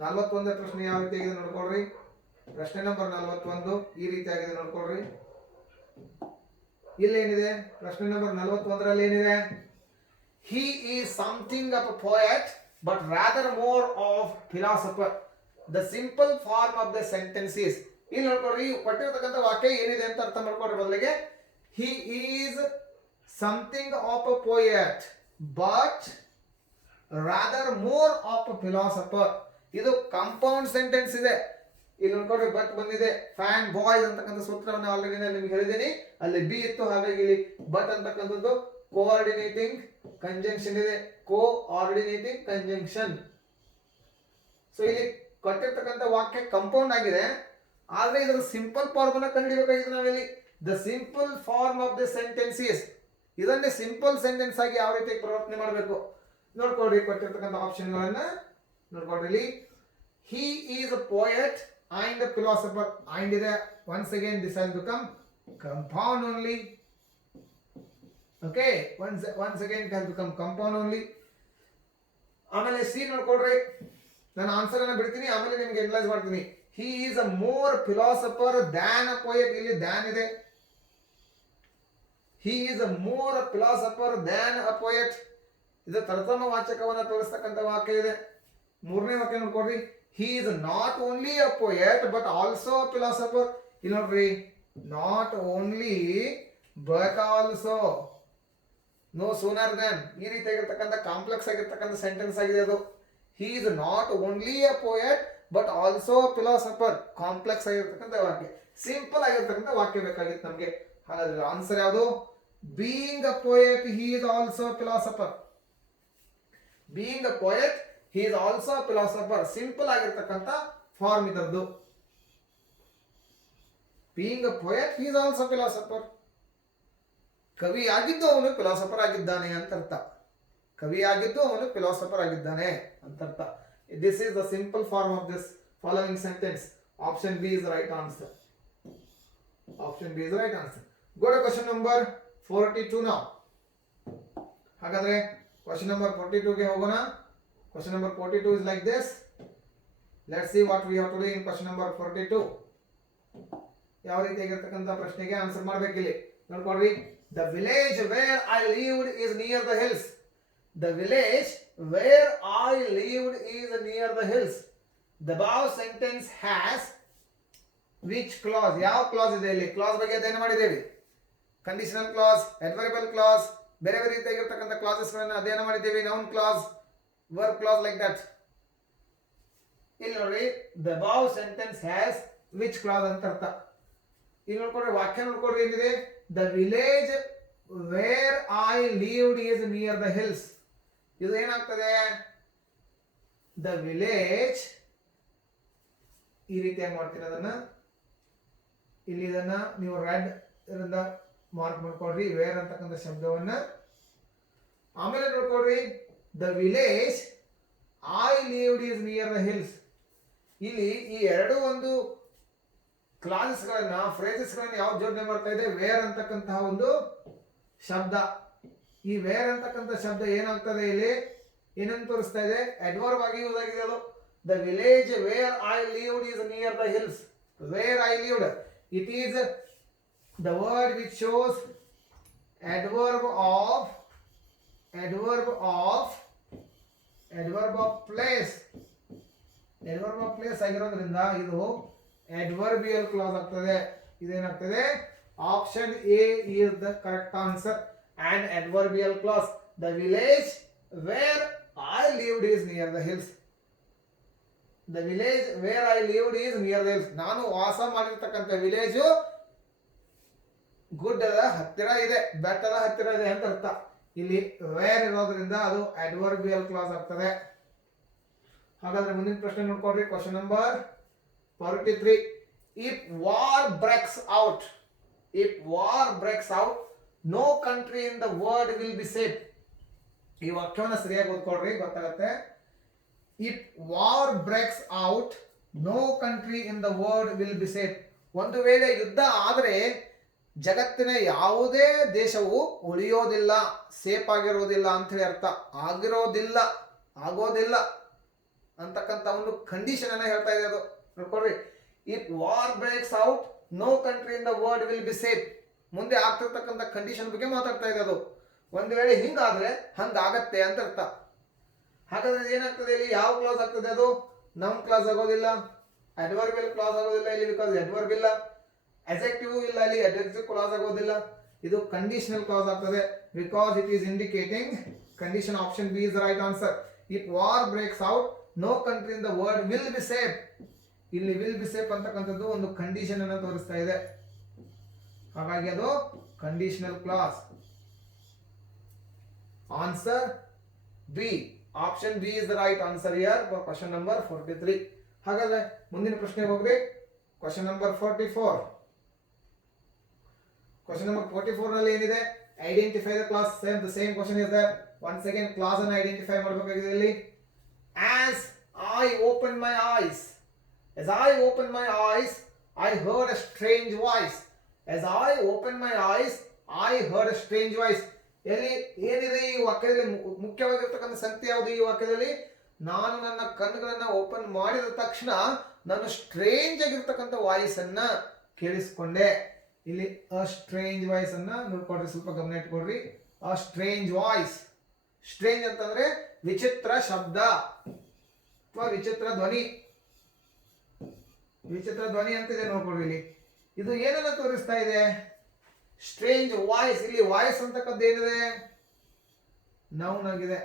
41ನೇ ಪ್ರಶ್ನೆ ಯಾವ ರೀತಿ ಆಗಿದೆ ನೋಡ್ಕೊಳ್ರಿ. ಪ್ರಶ್ನೆ ನಂಬರ್ 41 ಈ ರೀತಿಯಾಗಿದೆ ನೋಡ್ಕೊಳ್ರಿ. ಇಲ್ಲಿ ಏನಿದೆ? ಪ್ರಶ್ನೆ ನಂಬರ್ 41ರಲ್ಲಿ ಏನಿದೆ? He is something of a poet but rather more of philosopher. The simple form of the sentence is. ಇಲ್ಲಿ ನೋಡ್ಕೊಳ್ರಿ. ಕೊಟ್ಟಿರ್ತಕ್ಕಂಥ ವಾಕ್ಯ ಏನಿದೆ ಅಂತ ಅರ್ಥ ಮಾಡ್ಕೊಳ್ರಿ. ಬದಲಿಗೆ he is something of a poet but rather more of a philosopher. ಇದು ಕಾಂಪೌಂಡ್ ಸೆಂಟೆನ್ಸ್ ಇದೆ. ಇಲ್ಲಿ ನೋಡ್ಕೊಡ್ರಿ, ಬಟ್ ಬಂದಿದೆ. ಫ್ಯಾನ್ ಬಾಯ್ಸ್ ಅಂತಕ್ಕಂಥ ಸೂತ್ರವನ್ನು ಆಲ್ರೆಡಿ ನಾನು ನಿಮ್ಗೆ ಹೇಳಿದ್ದೀನಿ. ಅಲ್ಲಿ ಬಿ ಇತ್ತು, ಹಾಗಾಗಿ ಇಲ್ಲಿ ಬಟ್ ಅಂತಕ್ಕಂಥದ್ದು ಕೋಆರ್ಡಿನೇಟಿಂಗ್ ಕಂಜಂಕ್ಷನ್ ಇದೆ. Coordinating conjunction. ಸೊ ಇಲ್ಲಿ ಕೊಟ್ಟಿರ್ತಕ್ಕಂಥ ವಾಕ್ಯ ಕಂಪೌಂಡ್ ಆಗಿದೆ, ಆದ್ರೆ ಇದರ ಸಿಂಪಲ್ ಫಾರ್ಮ್ ಅನ್ನ ಕಂಡುಹಿಡಿಯಬೇಕಾಗಿದೆ ನಾವಿಲ್ಲಿ. The simple form of the sentence is. ಇದನ್ನೇ ಸಿಂಪಲ್ ಸೆಂಟೆನ್ಸ್ ಆಗಿ ಯಾವ ರೀತಿ ಪ್ರವರ್ತನೆ ಮಾಡಬೇಕು ನೋಡ್ಕೊಳ್ರಿ. ಕೊಟ್ಟಿರ್ತಕ್ಕಂಥ ಆಪ್ಷನ್ಗಳನ್ನ ನೋಡ್ಕೊಳ್ರಿ. ಇಲ್ಲಿ he is a poet and a philosopher. And once again this has become compound only. Okay, once again it has become compound only. ಆಮೇಲೆ C ನೋಡ್ಕೊಳ್ರಿ. ನಾನು answer ಅನ್ನ ಬಿಡ್ತೀನಿ, ಆಮೇಲೆ ನಿಮ್ಗೆ ಅನಲೈಸ್ ಮಾಡ್ತೀನಿ. he is a more philosopher than a poet. ಇಲ್ಲಿ than ಇದೆ. he is a more philosopher than a poet. ಇದು ತರತಮ ವಾಚಕವನ್ನ ತೋರಿಸ್ತಕ್ಕಂಥ ವಾಕ್ಯ ಇದೆ. ಮೂರನೇ ವಾಕ್ಯ ನೋಡ್ಕೊಡ್ರಿ. he is not only a poet but also a philosopher. ಇಲ್ಲಿ ನೋಡ್ರಿ, not only but also, no sooner than, ಈ ರೀತಿಯಾಗಿರ್ತಕ್ಕಂಥ ಕಾಂಪ್ಲೆಕ್ಸ್ ಆಗಿರ್ತಕ್ಕಂಥ ಸೆಂಟೆನ್ಸ್ ಆಗಿದೆ ಅದು. he is not only a poet but also a philosopher. Complex ಆಗಿರ್ತಕ್ಕಂಥ ವಾಕ್ಯ, ಸಿಂಪಲ್ ಆಗಿರ್ತಕ್ಕಂಥ ವಾಕ್ಯ ಬೇಕಾಗಿತ್ತು ನಮಗೆ. ಹಾಗಾದ್ರೆ ಆನ್ಸರ್ ಯಾವುದು? being a poet he is also a philosopher. being a poet he is also a philosopher. Simple ಆಗಿರ್ತಕ್ಕಂಥ ಫಾರ್ಮ್ ಇದರದ್ದು. being a poet he is also a philosopher. ಕವಿ ಆಗಿದ್ದು ಅವನು ಫಿಲಾಸಫರ್ ಆಗಿದ್ದಾನೆ ಅಂತ ಅರ್ಥ. ಕವಿ ಆಗಿದ್ದು ಅವನು ಫಿಲಾಸಫರ್ ಆಗಿದ್ದಾನೆ ಅಂತ ಅರ್ಥ. This is the simple form of this following sentence. Option B is the right answer. Option B is the right answer. Go to question number 42 now. ಹಾಗಾದ್ರೆ question number 42 ಗೆ ಹೋಗೋಣ. Question number 42 is like this. Let's see what we have to do in question number 42. ಯಾವ ರೀತಿಯಾಗಿರ್ತಕ್ಕಂಥ ಪ್ರಶ್ನೆಗೆ answer ಮಾಡಬೇಕಿಲ್ಲಿ ನೋಡ್ಕೊಳ್ರಿ. The village where I lived is near the hills. The village where I lived is near the hills. The above sentence has which clause? ಯಾವ class ಇದೆ ಇಲ್ಲಿ? Class ಬಗ್ಗೆ ಅಧ್ಯಯನ ಮಾಡಿದ್ದೇವೆ. Conditional class, adverbial class, ಬೇರೆ ಬೇರೆ ರೀತಿಯಾಗಿರ್ತಕ್ಕಂಥ classes ಗಳನ್ನು ಅಧ್ಯಯನ ಮಾಡಿದ್ದೇವೆ. Noun class, verb class like that. ಇಲ್ಲಿ ನೋಡಿ the above sentence has which clause ಅಂತ ಅರ್ಥ. ಇಲ್ಲಿ ನೋಡ್ಕೊಡ್ರಿ ವಾಕ್ಯ ನೋಡ್ಕೊಡ್ರಿ ಏನಿದೆ? The village where I lived is near the hills. ಇದು ಏನಾಗ್ತದೆ? The village ಈ ರೀತಿಯಾಗಿ ಮಾಡ್ತೀನಿ ಅದನ್ನ. ಇಲ್ಲಿ ಇದನ್ನ ನೀವು ರೆಡ್ ಇದರಿಂದ ಮಾರ್ಕ್ ಮಾಡ್ಕೊಳ್ರಿ ವೇರ್ ಅಂತಕ್ಕಂಥ ಶಬ್ದವನ್ನ. ಆಮೇಲೆ ನೋಡ್ಕೊಳ್ರಿ the village I lived is near the hills. ಇಲ್ಲಿ ಈ ಎರಡು ಒಂದು ಕ್ಲಾಸಸ್ ಗಳನ್ನ ಫ್ರೇಸಸ್ ಗಳನ್ನ ಯಾವ ಜೋಡಣೆ ಮಾಡ್ತಾ ಇದೆ? ವೇರ್ ಅಂತಕ್ಕಂತಹ ಒಂದು ಶಬ್ದ. ಈ ವೇರ್ ಅಂತಕ್ಕಂಥ ಶಬ್ದ ಏನಾಗ್ತದೆ ಇಲ್ಲಿ? ಏನಂತ ತೋರಿಸ್ತಾ ಇದೆ? ಅಡ್ವರ್ಬ್ ಆಗಿ ಯೂಸ್ ಆಗಿದೆ ಅದು. The village where I lived is near the hills. Where I lived, it is the word which shows adverb of place. adverb of place ಆಗಿರೋದ್ರಿಂದ ಇದು adverbial clause ಆಗ್ತದೆ. ಇದೇನಾಗ್ತದೆ? Option A is the correct answer. And adverbial clause. The village where I lived is near the hills. The village where I lived is near the hills. ನಾನು ವಾಸ ಮಾಡಿರ್ತಕ್ಕಂಥ village ಗುಡ್ಡದ ಹತ್ತಿರ ಇದೆ, ಬೆಟ್ಟದ ಹತ್ತಿರ ಇದೆ ಅಂತ ಅರ್ಥ. ಇಲ್ಲಿ ವೇರ್ ಇರೋದ್ರಿಂದ ಅದು ಅಡ್ವರ್ಬಿಯಲ್ ಕ್ಲಾಸ್ ಆಗ್ತದೆ. ಹಾಗಾದ್ರೆ ಮುಂದಿನ ಪ್ರಶ್ನೆ ನೋಡ್ಕೊಡ್ರಿ. Question number 43. If war breaks out, no country in the world will be safe. ಈ ವಾಕ್ಯವನ್ನು ಸರಿಯಾಗಿ ಓದ್ಕೊಳ್ರಿ, ಗೊತ್ತಾಗತ್ತೆ. If war breaks out, no country in the world will be safe. ಒಂದು ವೇಳೆ ಯುದ್ಧ ಆದರೆ ಜಗತ್ತಿನ ಯಾವುದೇ ದೇಶವು ಉಳಿಯೋದಿಲ್ಲ, ಸೇಫ್ ಆಗಿರೋದಿಲ್ಲ ಅಂತ ಹೇಳಿ ಅರ್ಥ. ಆಗೋದಿಲ್ಲ ಅಂತಕ್ಕಂಥ ಒಂದು ಕಂಡೀಷನ್ ಅನ್ನ ಹೇಳ್ತಾ ಇದೆ ಅದು. ನೋಡ್ಕೊಳ್ರಿ, if war breaks out no country in the world will be safe. ಮುಂದೆ ಆಗ್ತಿರ್ತಕ್ಕಂಥ ಕಂಡೀಷನ್ ಬಗ್ಗೆ ಮಾತಾಡ್ತಾ ಇದೆ ಅದು. ಒಂದು ವೇಳೆ ಹಿಂಗಾದ್ರೆ ಹಂಗಾಗತ್ತೆ ಅಂತ ಅರ್ಥ. ಹಾಗಾದ್ರೆ ಏನಾಗ್ತದೆ ಇಲ್ಲಿ? ಯಾವ ಕ್ಲಾಸ್ ಆಗ್ತದೆ ಅದು? ನೌನ್ ಕ್ಲಾಸ್ ಆಗೋದಿಲ್ಲ, ಅಡ್ವರ್ಬಿಯಲ್ ಕ್ಲಾಸ್ ಆಗೋದಿಲ್ಲ ಇಲ್ಲಿ, ಬಿಕಾಸ್ ಅಡ್ವರ್ಬ್ ಇಲ್ಲ. ಅಜೆಕ್ಟಿವ್ ಇಲ್ಲ ಇಲ್ಲಿ, ಅಡ್ಜೆಕ್ಟಿವ್ ಕ್ಲಾಸ್ ಆಗೋದಿಲ್ಲ. ಇದು ಕಂಡೀಷನಲ್ ಕ್ಲಾಸ್ ಆಗ್ತದೆ, because it is indicating condition. Option B is the right answer. If war breaks out no country in the world will be safe. ಇಲ್ಲಿ will be safe ಅಂತಕ್ಕಂಥದ್ದು ಒಂದು condition ಅನ್ನು ತೋರಿಸ್ತಾ ಇದೆ. ಹಾಗಾಗಿ ಅದು conditional clause. Answer B. Option B is the right answer here for question number 43. ಹಾಗಾದ್ರೆ ಮುಂದಿನ ಪ್ರಶ್ನೆಗೆ ಹೋಗ್ರಿ. Question number 44. ಕ್ವಶನ್ ನಂಬರ್ 44 ನಲ್ಲಿ ಏನಿದೆ? Identify the clause. Same question is there. Once again clause ಅನ್ನು ಐಡೆಂಟಿಫೈ ಮಾಡಬೇಕಾಗಿದೆ ಇಲ್ಲಿ. As I opened my eyes, I heard a strange voice. As I opened my eyes, I heard a strange voice. ಎಲ್ಲಿ ಏನಿದೆ ಈ ವಾಕ್ಯದಲ್ಲಿ? ಮುಖ್ಯವಾಗಿರ್ತಕ್ಕಂಥ ಸಂಗತಿ ಯಾವುದು ಈ ವಾಕ್ಯದಲ್ಲಿ? ನಾನು ನನ್ನ ಕಣ್ಣುಗಳನ್ನ ಓಪನ್ ಮಾಡಿದ ತಕ್ಷಣ ನಾನು ಸ್ಟ್ರೇಂಜ್ ಆಗಿರ್ತಕ್ಕಂಥ ವಾಯ್ಸ್ ಅನ್ನ ಕೇಳಿಸ್ಕೊಂಡೆ. ಇಲ್ಲಿ ಅ ಸ್ಟ್ರೇಂಜ್ ವಾಯ್ಸ್ ಅನ್ನ ನೋಡ್ಕೊಡ್ರಿ, ಸ್ವಲ್ಪ ಗಮನ ಇಟ್ಕೊಡ್ರಿ. A strange voice. ಸ್ಟ್ರೇಂಜ್ ಅಂತಂದ್ರೆ ವಿಚಿತ್ರ ಶಬ್ದ ಅಥವಾ ವಿಚಿತ್ರ ಧ್ವನಿ. ವಿಚಿತ್ರ ಧ್ವನಿ ಅಂತಿದೆ ನೋಡ್ಕೊಡ್ರಿ ಇಲ್ಲಿ. ಇದು ಏನನ್ನ ತೋರಿಸ್ತಾ ಇದೆ? Strange voice. ಇಲ್ಲಿ ವಾಯ್ಸ್ ಅಂತಕ್ಕಂಥದ್ದು ಏನಿದೆ? ನೌನ್ ಆಗಿದೆ.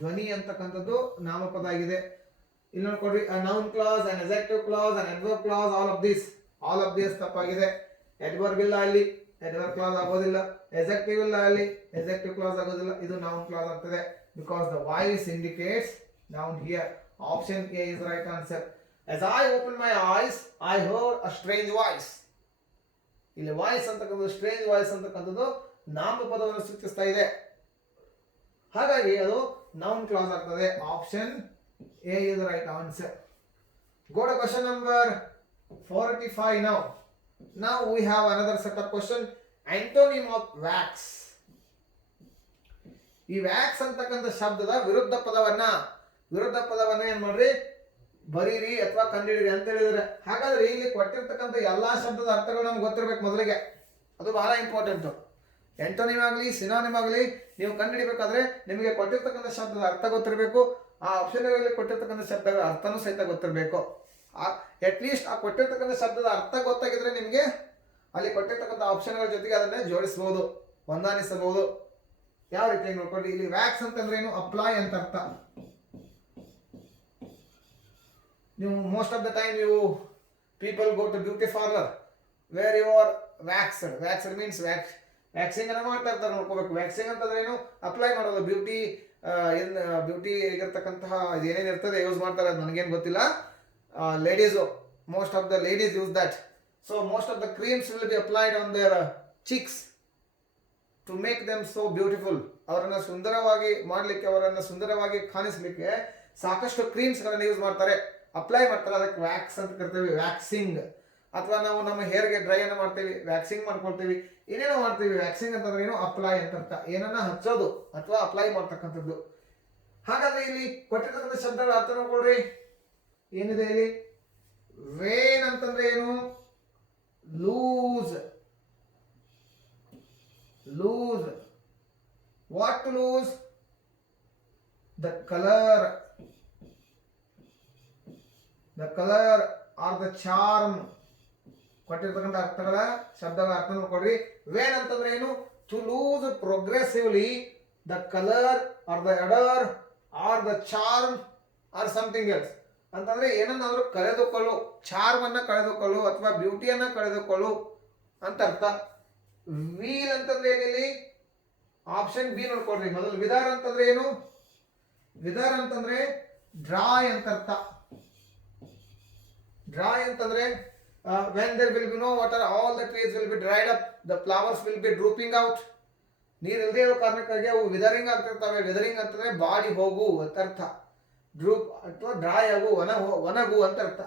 ಧ್ವನಿ ಅಂತಕ್ಕಂಥದ್ದು ನಾಮಪದ ಆಗಿದೆ. ಇಲ್ಲಿ ನೋಡ್ಕೊಡ್ರಿ, noun clause, an adjective clause, an adverb clause, all of this ತಪ್ಪಾಗಿದೆ. ಅಡ್ವರ್ಬ್ ಇಲ್ಲ ಅಲ್ಲಿ, ಅಡ್ವರ್ಬ್ ಕ್ಲಾಸ್ ಆಗೋದಿಲ್ಲ. ಅಜೆಕ್ಟಿವ್ ಇಲ್ಲ ಅಲ್ಲಿ, ಅಜೆಕ್ಟಿವ್ ಕ್ಲಾಸ್ ಆಗೋದಿಲ್ಲ. ಇದು ನೌನ್ ಕ್ಲಾಸ್ ಆಗ್ತದೆ, because the voice indicates noun here. Option A is right answer. As I opened my eyes, I heard a strange voice. ಇಲ್ಲಿ ವಾಯ್ಸ್ ಅಂತಕ್ಕಂಥದ್ದು, ಸ್ಟ್ರೇಂಜ್ ವಾಯ್ಸ್ ಅಂತಕ್ಕಂಥದ್ದು ನಾಮಪದವನ್ನು ಸೂಚಿಸ್ತಾ ಇದೆ. ಹಾಗಾಗಿ ಅದು ನೌನ್ ಕ್ಲಾಸ್ ಆಗ್ತದೆ. Option A is right answer. Go to question number 45 now. Now we have another set of question. Antonym of wax. ಈ ವ್ಯಾಕ್ಸ್ ಅಂತಕ್ಕಂಥ ಶಬ್ದದ ವಿರುದ್ಧ ಪದವನ್ನ ಏನ್ ಮಾಡ್ರಿ ಬರೀರಿ ಅಥವಾ ಕಂಡಿಡಿರಿ ಅಂತ ಹೇಳಿದ್ರೆ. ಹಾಗಾದ್ರೆ ಇಲ್ಲಿ ಕೊಟ್ಟಿರ್ತಕ್ಕಂಥ ಎಲ್ಲಾ ಶಬ್ದದ ಅರ್ಥಗಳು ನಮ್ಗೆ ಗೊತ್ತಿರ್ಬೇಕು ಮೊದಲಿಗೆ, ಅದು ಬಹಳ ಇಂಪಾರ್ಟೆಂಟ್. ಎಂಟೋನಿಮ್ ಆಗಲಿ ಸಿನೋನಿಮ್ ಆಗಲಿ ನೀವು ಕಂಡುಹಿಡಿಬೇಕಾದ್ರೆ ನಿಮಗೆ ಕೊಟ್ಟಿರ್ತಕ್ಕಂಥ ಶಬ್ದದ ಅರ್ಥ ಗೊತ್ತಿರಬೇಕು, ಆ ಆಪ್ಷನ್ಗಳಲ್ಲಿ ಕೊಟ್ಟಿರ್ತಕ್ಕಂಥ ಶಬ್ದಗಳ ಅರ್ಥನೂ ಸಹಿತ ಗೊತ್ತಿರಬೇಕು. ಅಟ್ ಲೀಸ್ಟ್ ಆ ಕೊಟ್ಟಿರ್ತಕ್ಕಂಥ ಶಬ್ದದ ಅರ್ಥ ಗೊತ್ತಾಗಿದ್ರೆ ನಿಮಗೆ ಅಲ್ಲಿ ಕೊಟ್ಟಿರ್ತಕ್ಕಂಥ ಆಪ್ಷನ್ಗಳ ಜೊತೆಗೆ ಅದನ್ನೇ ಜೋಡಿಸಬಹುದು, ಹೊಂದಾಣಿಸಬಹುದು. ಯಾವ ರೀತಿಯಾಗಿ ನೋಡ್ಕೊಳ್ಳಿ. ಇಲ್ಲಿ ವ್ಯಾಕ್ಸ್ ಅಂತಂದ್ರೆ ಏನು? ಅಪ್ಲೈ ಅಂತ ಅರ್ಥ. ನೀವು most of the time you people go to beauty parlour where you are waxed. Waxed means waxing ಅನ್ನ ಮಾಡ್ತಾ ಇರ್ತಾರೆ, ನೋಡ್ಕೋಬೇಕು. ವ್ಯಾಕ್ಸಿಂಗ್ ಅಂತಂದ್ರೆ ಏನು? ಅಪ್ಲೈ ಮಾಡೋದು. ಬ್ಯೂಟಿ ಇರತಕ್ಕಂತಹ ಏನೇನು ಇರ್ತದೆ ಯೂಸ್ ಮಾಡ್ತಾರೆ, ಅದು ನನಗೇನು ಗೊತ್ತಿಲ್ಲ. Ladies, most of the ladies use that. So most of the creams will be applied on their cheeks to make them so beautiful. ಅವರನ್ನು ಸುಂದರವಾಗಿ ಮಾಡಲಿಕ್ಕೆ, ಅವರನ್ನು ಸುಂದರವಾಗಿ ಕಾಣಿಸ್ಲಿಕ್ಕೆ ಸಾಕಷ್ಟು ಕ್ರೀಮ್ಸ್ಗಳನ್ನು ಯೂಸ್ ಮಾಡ್ತಾರೆ, ಅಪ್ಲೈ ಮಾಡ್ತಾರೆ. ಅದಕ್ಕೆ ವ್ಯಾಕ್ಸ್ ಅಂತ ಕರಿತೀವಿ, ವ್ಯಾಕ್ಸಿಂಗ್. ಅಥವಾ ನಾವು ನಮ್ಮ ಹೇರ್ಗೆ ಡ್ರೈ ಅನ್ನು ಮಾಡ್ತೀವಿ, ವ್ಯಾಕ್ಸಿಂಗ್ ಮಾಡ್ಕೊಳ್ತೀವಿ, ಏನೇನೋ ಮಾಡ್ತೀವಿ. ವ್ಯಾಕ್ಸಿಂಗ್ ಅಂತಂದ್ರೆ ಏನು? ಅಪ್ಲೈ ಅಂತ ಅರ್ಥ. ಏನನ್ನ ಹಚ್ಚೋದು ಅಥವಾ ಅಪ್ಲೈ ಮಾಡ್ತಕ್ಕಂಥದ್ದು. ಹಾಗಾದ್ರೆ ಇಲ್ಲಿ ಕೊಟ್ಟಿರ್ತಕ್ಕಂಥ ಶಬ್ದಗಳ ಅರ್ಥ ನೋಡ್ಕೊಳ್ರಿ. ಏನಿದೆ ಇಲ್ಲಿ? ವೇನ್ ಅಂತಂದ್ರೆ ಏನು? Lose. Lose. What to lose? The colour. The colour or the charm. ಕೊಟ್ಟಿರ್ತಕ್ಕಂಥ ಅರ್ಥಗಳ ಶಬ್ದಗಳ ಅರ್ಥ ನೋಡ್ಕೊಡ್ರಿ. ವೇನ್ ಅಂತಂದ್ರೆ ಏನು? To lose progressively the colour or the ardour or the charm or something else. ಅಂತಂದ್ರೆ ಏನನ್ನಾದ್ರೂ ಕಳೆದುಕೊಳ್ಳು, ಚಾರ್ಮ್ ಅನ್ನ ಕಳೆದುಕೊಳ್ಳು ಅಥವಾ ಬ್ಯೂಟಿಯನ್ನ ಕಳೆದುಕೊಳ್ಳು ಅಂತ ಅರ್ಥ. ವೀಲ್ ಅಂತಂದ್ರೆ ಏನಿಲ್ಲಿ? ಆಪ್ಷನ್ ಬಿ ನೋಡ್ಕೊಡ್ರಿ ಮೊದಲು. ವಿದಾರ್ ಅಂತಂದ್ರೆ ಏನು? ವಿದಾರ್ ಅಂತಂದ್ರೆ ಡ್ರೈ ಅಂತ ಅರ್ಥ. ಡ್ರೈ ಅಂತಂದ್ರೆ when there will be no water, all the trees will be dried up, the flowers will be drooping out. ನೀರು ಇಲ್ಲದೆ ಇರೋ ಕಾರಣಕ್ಕಾಗಿ ಅವು ವಿದರಿಂಗ್ ಆಗ್ತಿರ್ತವೆ. ವಿದರಿಂಗ್ ಅಂತಂದ್ರೆ ಬಾಡಿ ಹೋಗು ಅಂತ ಅರ್ಥ. ಡ್ರೂಪ್ ಅಥವಾ ಡ್ರೈ ಆಗು, ಒಣಗು ಅಂತ ಅರ್ಥ.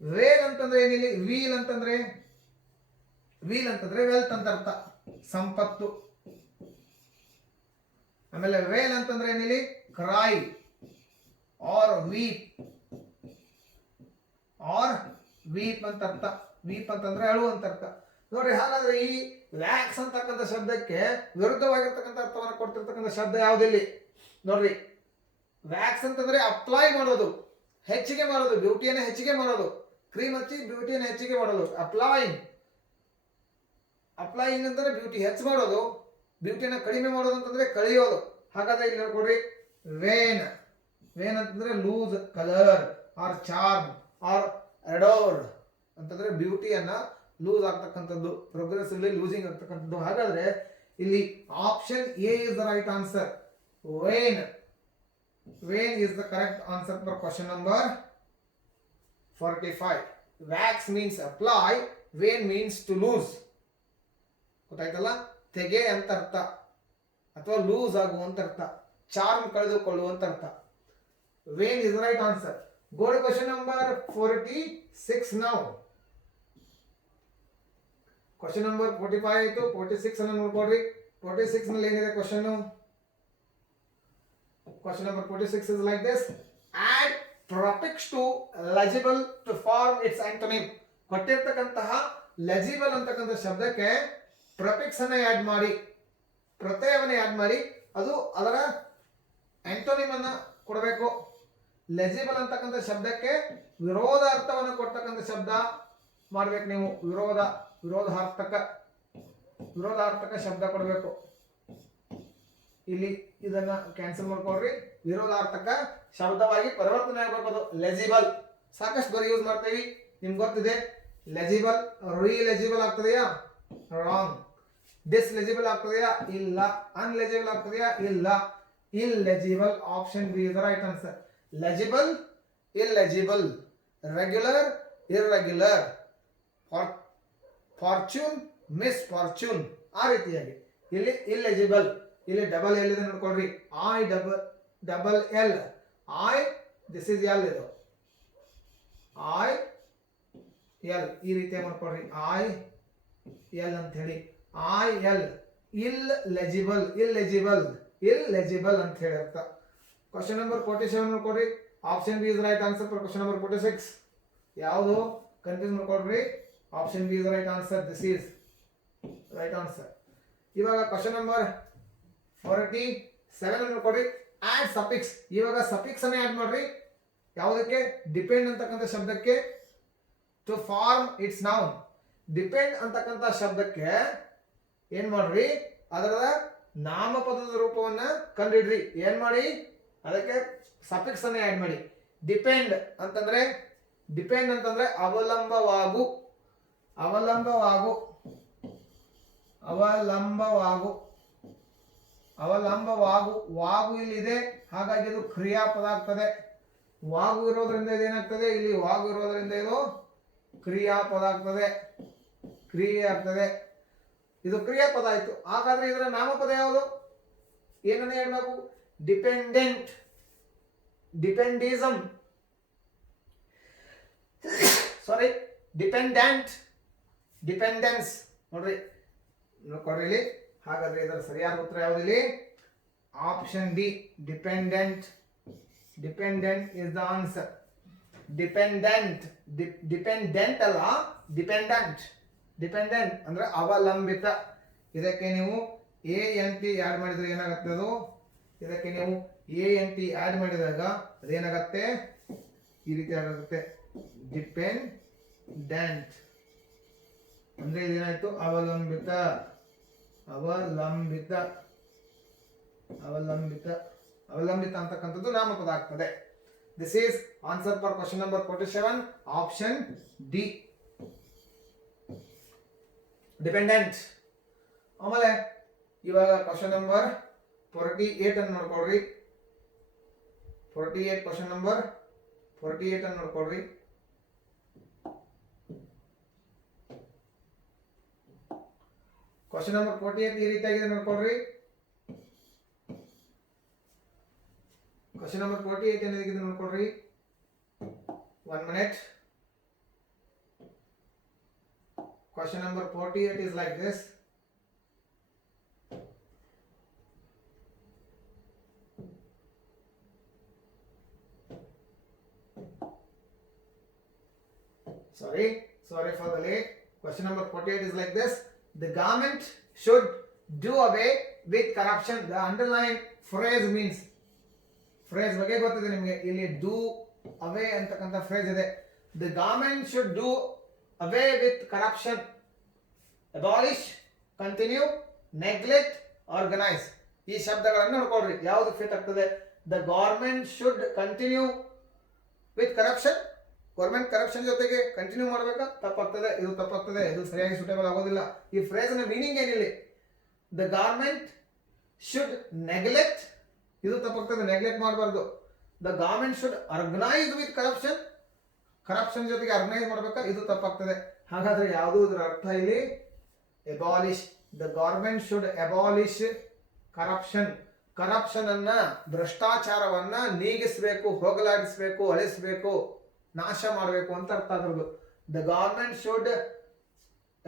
ವೇಲ್ ಅಂತಂದ್ರೆ ಏನಿಲ್ಲ? ವೀಲ್ ಅಂತಂದ್ರೆ ವೆಲ್ತ್ ಅಂತ ಅರ್ಥ, ಸಂಪತ್ತು. ಆಮೇಲೆ ವೇಲ್ ಅಂತಂದ್ರೆ ಏನಿಲ್ಲ? ಕ್ರೈ ಆರ್ ವೀಪ್ ಅಂತ ಅರ್ಥ. ವೀಪ್ ಅಂತಂದ್ರೆ ಅಳು ಅಂತ ಅರ್ಥ. ನೋಡ್ರಿ, ಹಾಗಾದ್ರೆ ಈ ವ್ಯಾಕ್ಸ್ ಅಂತಕ್ಕಂಥ ಶಬ್ದಕ್ಕೆ ವಿರುದ್ಧವಾಗಿರ್ತಕ್ಕಂಥ ಅರ್ಥವನ್ನು ಕೊಡ್ತಿರ್ತಕ್ಕಂಥ ಶಬ್ದ ಯಾವುದಿಲ್ಲಿ ನೋಡ್ರಿ. ವ್ಯಾಕ್ಸ್ ಅಂತಂದ್ರೆ ಅಪ್ಲೈ ಮಾಡೋದು, ಹೆಚ್ಚಿಗೆ ಮಾಡೋದು, ಬ್ಯೂಟಿಯನ್ನು ಹೆಚ್ಚಿಗೆ ಮಾಡೋದು. ಕ್ರೀಮ್ ಹಚ್ಚಿ ಬ್ಯೂಟಿಯನ್ನು ಹೆಚ್ಚಿಗೆ ಮಾಡೋದು. ಅಪ್ಲೈಯಿಂಗ್ ಅಂತಂದ್ರೆ ಬ್ಯೂಟಿ ಹೆಚ್ಚು ಮಾಡೋದು, ಬ್ಯೂಟಿಯನ್ನು ಕಡಿಮೆ ಮಾಡೋದು ಅಂತಂದ್ರೆ ಕಳಿಯೋದು. ಹಾಗಾದ್ರೆ ಇಲ್ಲಿ ನೋಡ್ಕೊಡ್ರಿ, ವೇನ್ ಅಂತಂದ್ರೆ lose colour or charm or adore ಅಂತಂದ್ರೆ ಬ್ಯೂಟಿಯನ್ನ ಲೂಸ್ ಆಗ್ತಕ್ಕಂಥದ್ದು, ಪ್ರೋಗ್ರೆಸಿವ್ಲಿ ಲೂಸಿಂಗ್ ಆಗ್ತಕ್ಕಂಥದ್ದು. ಹಾಗಾದ್ರೆ ಇಲ್ಲಿ option A is the right answer. Wane is the correct answer for question number 45. Wax means apply, wane means to lose. ಗೊತ್ತಾಯ್ತಲ್ಲ? ತೆಗೆ ಅಂತ ಅರ್ಥ ಅಥವಾ ಲೂಸ್ ಆಗು ಅಂತ ಅರ್ಥ, ಚಾರ್ಮ್ ಕಳೆದುಕೊಳ್ಳು ಅಂತ ಅರ್ಥ. Wane is the right answer. Go to question number 46 now. Question number 45 ಆಯ್ತು, 46 ಅನ್ನು ನೋಡ್ಕೊಡ್ರಿ. 46 ನಲ್ಲಿ ಏನಿದೆ question? Question number 46 is like this. Add prefix to legible to form its antonym. ಕೊಟ್ಟಿರ್ತಕ್ಕಂತಹ legible ಅಂತಕ್ಕಂಥ ಶಬ್ದಕ್ಕೆ prefix ಅನ್ನು ಆಡ್ ಮಾಡಿ, ಪ್ರತ್ಯಯವನ್ನು ಆಡ್ ಮಾಡಿ, ಅದು ಅದರ ಆಂಟೋನಿಮ್ ಅನ್ನು ಕೊಡಬೇಕು. legible ಅಂತಕ್ಕಂಥ ಶಬ್ದಕ್ಕೆ ವಿರೋಧಾರ್ಥವನ್ನು ಕೊಡ್ತಕ್ಕಂಥ ಶಬ್ದ ಮಾಡ್ಬೇಕು ನೀವು. ವಿರೋಧಾರ್ಥಕ ಶಬ್ದ ಕೊಡಬೇಕು. ಇಲ್ಲಿ ಇದನ್ನ ಕ್ಯಾನ್ಸಲ್ ಮಾಡ್ಕೊಳ್ರಿ. ವಿರೋಧಾರ್ಥಕ ಶಬ್ದವಾಗಿ ಪರಿವರ್ತನೆ ಆಗಬೇಕು. ಲೆಜಿಬಲ್ ಸಾಕಷ್ಟು ಬಾರಿ ಯೂಸ್ ಮಾಡ್ತೀವಿ, ನಿಮ್ಗೆ ಗೊತ್ತಿದೆ. ಲೆಜಿಬಲ್ ರೀಲೆಜಿಬಲ್ ಆಗ್ತದೆಯಾ? ರಾಂಗ್. ಡಿಸ್ಲೆಜಿಬಲ್ ಆಗ್ತದೆಯಾ? ಇಲ್ಲ. ಅನ್ಲೆಜಿಬಲ್ ಆಗ್ತದೆಯಾ? ಇಲ್ಲ. Illegible. Option B is the right answer. Legible, illegible, regular, irregular, fortune, misfortune, ಆ ರೀತಿಯಾಗಿ. ಇಲ್ಲಿ ಇಲ್ಲೆಜಿಬಲ್, ಇಲ್ಲಿ ಡಬಲ್ ಎಲ್ ಇದೆ ನೋಡ್ಕೊಳ್ರಿ. Double L, this is L. ಇದು ಎಲ್ ಈ ರೀತಿ ಮಾಡ್ಕೊಡ್ರಿ ಐ ಎಲ್ ಅಂತ ಹೇಳಿ ಐ ಎಲ್ ಇಲ್ ಲೆಜಿಬಲ್ ಅಂತ ಹೇಳಿ ಅರ್ಥ. ಕ್ವಶನ್ ನಂಬರ್ 47 ನೋಡ್ಕೊಡ್ರಿ. Option B is right answer for question number 46. ಯಾವುದು ಕನ್ಫ್ಯೂಸ್ ಮಾಡ್ಕೊಡ್ರಿ. Option B is right answer. This is right answer. ಇವಾಗ ಕ್ವಶನ್ ನಂಬರ್ 47 ನೋಡ್ಕೊಡ್ರಿ. Add suffix. ಇವಾಗ ಸಫಿಕ್ಸ್ ಅನ್ನ ಆಡ್ ಮಾಡ್ರಿ. ಯಾವುದಕ್ಕೆ? ಡಿಪೆಂಡ್ ಅಂತಕ್ಕಂಥ ಶಬ್ದಕ್ಕೆ to form its noun. Depend ಅಂತಕ್ಕಂಥ ಶಬ್ದಕ್ಕೆ ಏನ್ ಮಾಡ್ರಿ? ಅದರ ನಾಮಪದದ ರೂಪವನ್ನ ಕಂಡುಹಿಡ್ರಿ. ಏನ್ ಮಾಡಿ? ಅದಕ್ಕೆ ಸಫಿಕ್ಸ್ ಅನ್ನ ಆಡ್ ಮಾಡಿ. ಡಿಪೆಂಡ್ ಅಂತಂದ್ರೆ ಅವಲಂಬವಾಗು. ವಾಗು ಇಲ್ಲಿದೆ, ಹಾಗಾಗಿ ಇದು ಕ್ರಿಯಾಪದ ಆಗ್ತದೆ. ವಾಗು ಇರೋದ್ರಿಂದ ಇದೇನಾಗ್ತದೆ? ಇಲ್ಲಿ ವಾಗು ಇರೋದ್ರಿಂದ ಇದು ಕ್ರಿಯಾಪದ ಆಗ್ತದೆ, ಕ್ರಿಯೆ ಆಗ್ತದೆ. ಇದು ಕ್ರಿಯಾಪದ ಆಯ್ತು. ಹಾಗಾದ್ರೆ ಇದರ ನಾಮಪದ ಯಾವುದು? ಏನನ್ನ ಹೇಳ್ಬೇಕು? Dependent, dependism, sorry dependent, dependence. ನೋಡ್ರಿ ಇಲ್ಲಿ. ಹಾಗಾದ್ರೆ ಇದರ ಸರಿಯಾದ ಉತ್ತರ ಯಾವುದಿಲ್ಲಿ? Option D, dependent. Dependent is the answer. Dependent ಅಲ್ಲ, ಡಿಪೆಂಡೆಂಟ್ ಅಂದ್ರೆ ಅವಲಂಬಿತ. ಇದಕ್ಕೆ ನೀವು ಎ ಎನ್ ಟಿ ಆಡ್ ಮಾಡಿದ್ರೆ ಏನಾಗುತ್ತೆ? ಅದು ಇದಕ್ಕೆ ನೀವು ಎ ಎನ್ ಟಿ ಆಡ್ ಮಾಡಿದಾಗ ಅದೇನಾಗತ್ತೆ? ಈ ರೀತಿ ಆಗುತ್ತೆ, ಡಿಪೆಂಡೆಂಟ್. ಅಂದ್ರೆ ಇದೇನಾಯ್ತು? ಅವಲಂಬಿತ. ಅಂತಕ್ಕಂಥದ್ದು ನಾಮಪದ ಆಗ್ತದೆ. This is answer for question number 47, option D, dependent. ಆಮೇಲೆ ಇವಾಗ ಕ್ವಶನ್ ನಂಬರ್ 48 ಅನ್ನು ನೋಡ್ಕೊಳ್ರಿ. 48 ಕ್ವಶನ್ ನಂಬರ್ 48 ಅನ್ನು ನೋಡ್ಕೊಳ್ರಿ. ಕ್ವಶನ್ ನಂಬರ್ 48 ಈ ರೀತಿಯಾಗಿದೆ ನೋಡ್ಕೊಳ್ರಿ. ಕ್ವಶನ್ ನಂಬರ್ 48 ಏನಾಗಿದೆ ನೋಡ್ಕೊಳ್ರಿ. 1 minute. Question number 48 is like this. Sorry for the late. Question number 48 is like this. The government should do away with corruption. The underlined phrase means, phrase ಬಗ್ಗೆ ಗೊತ್ತಿದೆ ನಿಮಗೆ. ಇಲ್ಲಿ do away ಅಂತಕ್ಕಂಥ phrase ಇದೆ. The government should do away with corruption. Abolish, continue, neglect, organize. ಈ ಶಬ್ದಗಳನ್ನು ನೋಡ್ಕೊಳ್ರಿ. ಯಾವುದು fit ಆಗ್ತದೆ? The government should continue with corruption. Government corruption ಜೊತೆಗೆ ಕಂಟಿನ್ಯೂ ಮಾಡಬೇಕಾ? ತಪ್ಪಾಗ್ತದೆ. ಇದು ತಪ್ಪಾಗ್ತದೆ. ಇದು ಸರಿಯಾಗಿ ಸೂಟೇಬಲ್ ಆಗೋದಿಲ್ಲ. ಈ ಫ್ರೇಸ್ ನ ಮೀನಿಂಗ್ ಏನಿಲ್ಲ. ದ ಗವರ್ಮೆಂಟ್ ಶುಡ್ ನೆಗ್ಲೆಕ್ಟ್, ಇದು ತಪ್ಪಾಗ್ತದೆ. ನೆಗ್ಲೆಕ್ಟ್ ಮಾಡಬಾರ್ದು. The government should organise with corruption, corruption ಜೊತೆಗೆ ಆರ್ಗನೈಸ್ ಮಾಡಬೇಕಾ? ಇದು ತಪ್ಪಾಗ್ತದೆ. ಹಾಗಾದ್ರೆ ಯಾವುದು ಇದರ ಅರ್ಥ ಇಲ್ಲಿ? Abolish. The government should abolish corruption. Corruption ಅನ್ನ, ಭ್ರಷ್ಟಾಚಾರವನ್ನ ನೀಗಿಸಬೇಕು, ಹೋಗಲಾಡಿಸಬೇಕು, ಅಳಿಸಬೇಕು, ನಾಶ ಮಾಡಬೇಕು ಅಂತ ಅರ್ಥ ಆಗಿರೋದು. The government should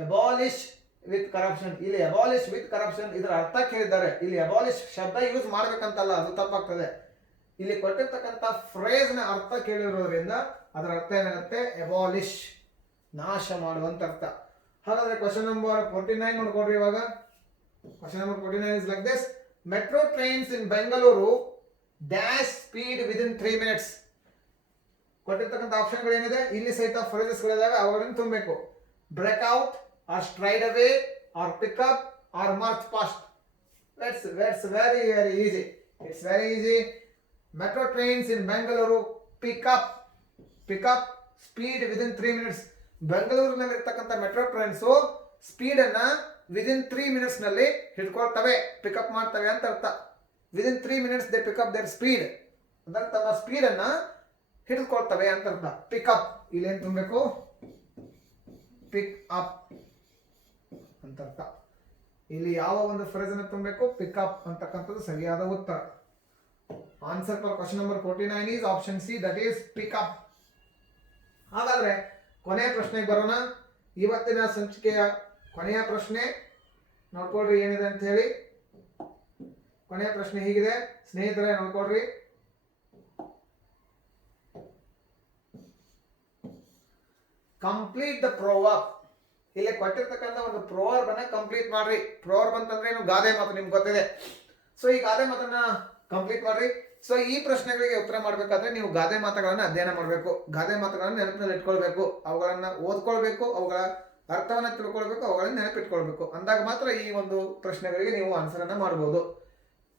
abolish with corruption. ಇಲ್ಲಿ ಅಬಾಲಿಶ್ ವಿತ್ ಕರಪ್ಷನ್ ಇದರ ಅರ್ಥ ಕೇಳಿದ್ದಾರೆ. ಇಲ್ಲಿ ಅಬಾಲಿಶ್ ಶಬ್ದ ಯೂಸ್ ಮಾಡ್ಬೇಕಂತಲ್ಲ, ಅದು ತಪ್ಪಾಗ್ತದೆ. ಇಲ್ಲಿ ಕೊಟ್ಟಿರ್ತಕ್ಕಂಥ ಫ್ರೇಸ್ ನ ಅರ್ಥ ಕೇಳಿರೋದ್ರಿಂದ ಅದರ ಅರ್ಥ ಏನಾಗುತ್ತೆ? ಅಬಾಲಿಶ್, ನಾಶ ಮಾಡುವಂತ ಅರ್ಥ. ಹಾಗಾದ್ರೆ ಕ್ವಶನ್ ನಂಬರ್ 49 ನೋಡ್ಕೊಡ್ರಿ. ಇವಾಗ question number 49 is like this. Metro trains in Bengaluru dash speed within 3 minutes. ಕೊಟ್ಟಿರ್ತಕ್ಕಂಥ ಆಪ್ಷನ್ಗಳು ಏನಿದೆ ಇಲ್ಲಿ ಸಹಿತ ಫ್ರೇಸಸ್ ಗಳಿದಾವೆ, ಅವುಗಳನ್ನು ತುಂಬಬೇಕು. Breakout or stride away or pick up or march past. That's very easy. It's very easy. Metro trains in Bengaluru pick up speed within 3 minutes. ಬೆಂಗಳೂರಿನಲ್ಲಿ ಇರ್ತಕ್ಕಂಥ metro trains speed ಅನ್ನ ವಿದಿನ್ 3 minutes ನಲ್ಲಿ ಹಿಡ್ಕೊಳ್ತವೆ, ಪಿಕಪ್ ಮಾಡ್ತವೆ ಅಂತ ಅರ್ಥ. Within 3 minutes they pick up their speed ಅಂದ್ರೆ ತಮ್ಮ ಸ್ಪೀಡ್ ಅನ್ನ ಹಿಡಿದುಕೊಳ್ತವೆ ಅಂತ ಅರ್ಥ. ಪಿಕಪ್ ಇಲ್ಲಿ ಏನ್ ತುಂಬಬೇಕು? ಪಿಕ್ ಅಪ್ ಅಂತ ಅರ್ಥ. ಇಲ್ಲಿ ಯಾವ ಒಂದು ಫ್ರೇಸ್ ಅನ್ನು ತುಂಬಬೇಕು? ಪಿಕಪ್ ಅಂತಕ್ಕಂಥದ್ದು ಸರಿಯಾದ ಉತ್ತರ. Answer for question number 49 is option C, that is pickup. ಹಾಗಾದ್ರೆ ಕೊನೆಯ ಪ್ರಶ್ನೆಗೆ ಬರೋಣ. ಇವತ್ತಿನ ಸಂಚಿಕೆಯ ಕೊನೆಯ ಪ್ರಶ್ನೆ ನೋಡ್ಕೊಳ್ರಿ ಏನಿದೆ ಅಂತ ಹೇಳಿ. ಕೊನೆಯ ಪ್ರಶ್ನೆ ಹೀಗಿದೆ ಸ್ನೇಹಿತರೆ, ನೋಡ್ಕೊಳ್ರಿ. Complete the proverb. ಇಲ್ಲಿ ಕೊಟ್ಟಿರ್ತಕ್ಕಂಥ ಒಂದು ಪ್ರೊವರ್ಬ್ ಅನ್ನ ಕಂಪ್ಲೀಟ್ ಮಾಡ್ರಿ. ಪ್ರೊವರ್ಬ್ ಅಂತಂದ್ರೆ ಏನು? ಗಾದೆ ಮಾತು, ನಿಮ್ಗೆ ಗೊತ್ತಿದೆ. ಸೊ ಈ ಗಾದೆ ಮಾತನ್ನ ಕಂಪ್ಲೀಟ್ ಮಾಡ್ರಿ. ಸೊ ಈ ಪ್ರಶ್ನೆಗಳಿಗೆ ಉತ್ತರ ಮಾಡ್ಬೇಕಾದ್ರೆ ನೀವು ಗಾದೆ ಮಾತುಗಳನ್ನ ಅಧ್ಯಯನ ಮಾಡಬೇಕು, ಗಾದೆ ಮಾತುಗಳನ್ನ ನೆನಪಿನಲ್ಲಿ ಇಟ್ಕೊಳ್ಬೇಕು, ಅವುಗಳನ್ನ ಓದ್ಕೊಳ್ಬೇಕು, ಅವುಗಳ ಅರ್ಥವನ್ನ ತಿಳ್ಕೊಳ್ಬೇಕು, ಅವುಗಳನ್ನ ನೆನಪಿಟ್ಕೊಳ್ಬೇಕು. ಅಂದಾಗ ಮಾತ್ರ ಈ ಒಂದು ಪ್ರಶ್ನೆಗಳಿಗೆ ನೀವು ಆನ್ಸರ್ ಅನ್ನ ಮಾಡಬಹುದು.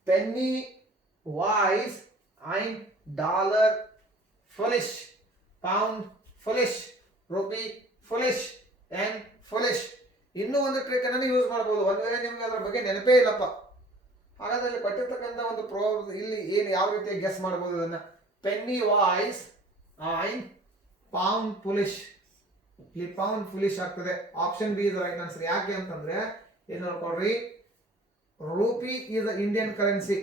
Penny wise and dollar foolish, pound foolish, rupee foolish and foolish. ಇನ್ನೂ ಒಂದು ಟ್ರಿಕ್ ಅನ್ನ ಯೂಸ್ ಮಾಡಬಹುದು. ಒಂದ್ ವೇಳೆ ನಿಮ್ಗೆ ಅದ್ರ ಬಗ್ಗೆ ನೆನಪೇ ಇಲ್ಲಪ್ಪ, ಹಾಗಾದ್ರೆ ಕೊಟ್ಟಿರ್ತಕ್ಕಂಥ ಒಂದು ಪ್ರೊವರ್ಬ್ ಇಲ್ಲಿ ಏನು ಯಾವ ರೀತಿ ಗೆಸ್ ಮಾಡಬಹುದು ಅದನ್ನ. Penny wise and pound foolish. ಇಲ್ಲಿ ಪೌಂಡ್ ಫುಲಿಶ್ ಆಗ್ತದೆ. Option B is right answer. ಯಾಕೆ ಅಂತಂದ್ರೆ ಏನು ನೋಡ್ಕೊಳ್ರಿ, rupee is Indian currency.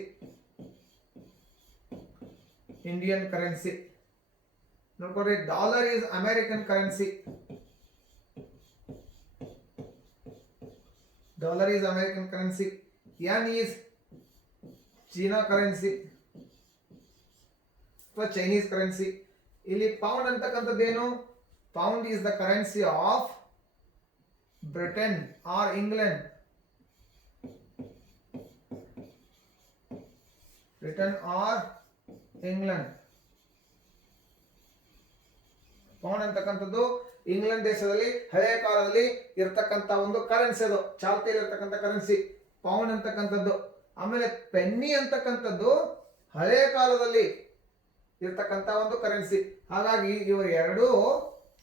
Indian currency ನೋಡ್ಕೊಳ್ರಿ. Dollar is American currency. Dollar is American currency. Yen is China currency ಅಥವಾ ಚೈನೀಸ್ ಕರೆನ್ಸಿ. ಇಲ್ಲಿ pound ಅಂತಕ್ಕಂಥದ್ದೇನು? Pound is the currency of Britain or England. Britain or England. Pound ಅಂತಕ್ಕಂಥದ್ದು England ದೇಶದಲ್ಲಿ ಹಳೆಯ ಕಾಲದಲ್ಲಿ ಇರತಕ್ಕಂತ ಒಂದು ಕರೆನ್ಸಿ, ಅದು ಚಾಲ್ತಿಯಲ್ಲಿ ಇರತಕ್ಕಂಥ ಕರೆನ್ಸಿ ಪೌಂಡ್ ಅಂತಕ್ಕಂಥದ್ದು. ಆಮೇಲೆ ಪೆನ್ನಿ ಅಂತಕ್ಕಂಥದ್ದು ಹಳೆಯ ಕಾಲದಲ್ಲಿ ಇರ್ತಕ್ಕಂಥ ಒಂದು ಕರೆನ್ಸಿ. ಹಾಗಾಗಿ ಇವರು ಎರಡೂ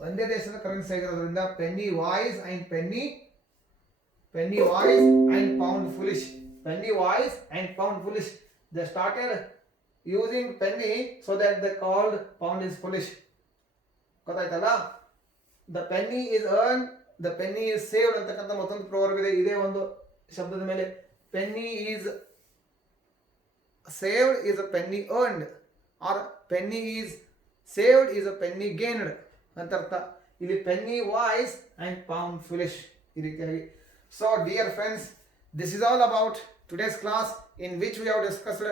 ಒಂದೇ ದೇಶದ ಕರೆನ್ಸಿ ಆಗಿರೋದ್ರಿಂದ penny wise and penny wise and pound foolish. Penny wise and pound foolish. They started using penny so that they called pound is foolish. ಗೊತ್ತಾಯ್ತಲ್ಲ? The penny is earn, the penny is saved ಅಂತಕ್ಕಂಥ ಮತ್ತೊಂದು proverb ಇದೆ ಇದೇ ಒಂದು ಶಬ್ದದ ಮೇಲೆ. Penny is saved is a penny earned, or penny is saved is a penny gained ಅಂತ ಅರ್ಥ. ಇಲ್ಲಿ penny wise and pound foolish ಈ ರೀತಿಯಾಗಿ. So dear friends, this is all about today's class in which we have discussed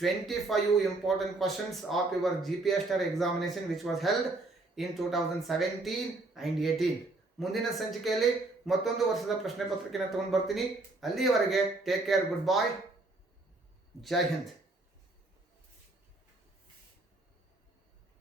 25 important questions of your GPSR examination which was held in 2017 and 18. ಮುಂದಿನ ಸಂಚಿಕೆಯಲ್ಲಿ ಮತ್ತೊಂದು ವರ್ಷದ ಪ್ರಶ್ನೆ ಪತ್ರಿಕೆನ ತಗೊಂಡು ಬರ್ತೀನಿ. ಅಲ್ಲಿಯವರೆಗೆ ಟೇಕ್ ಕೇರ್, ಗುಡ್ ಬಾಯ್, ಜೈ ಹಿಂದ್.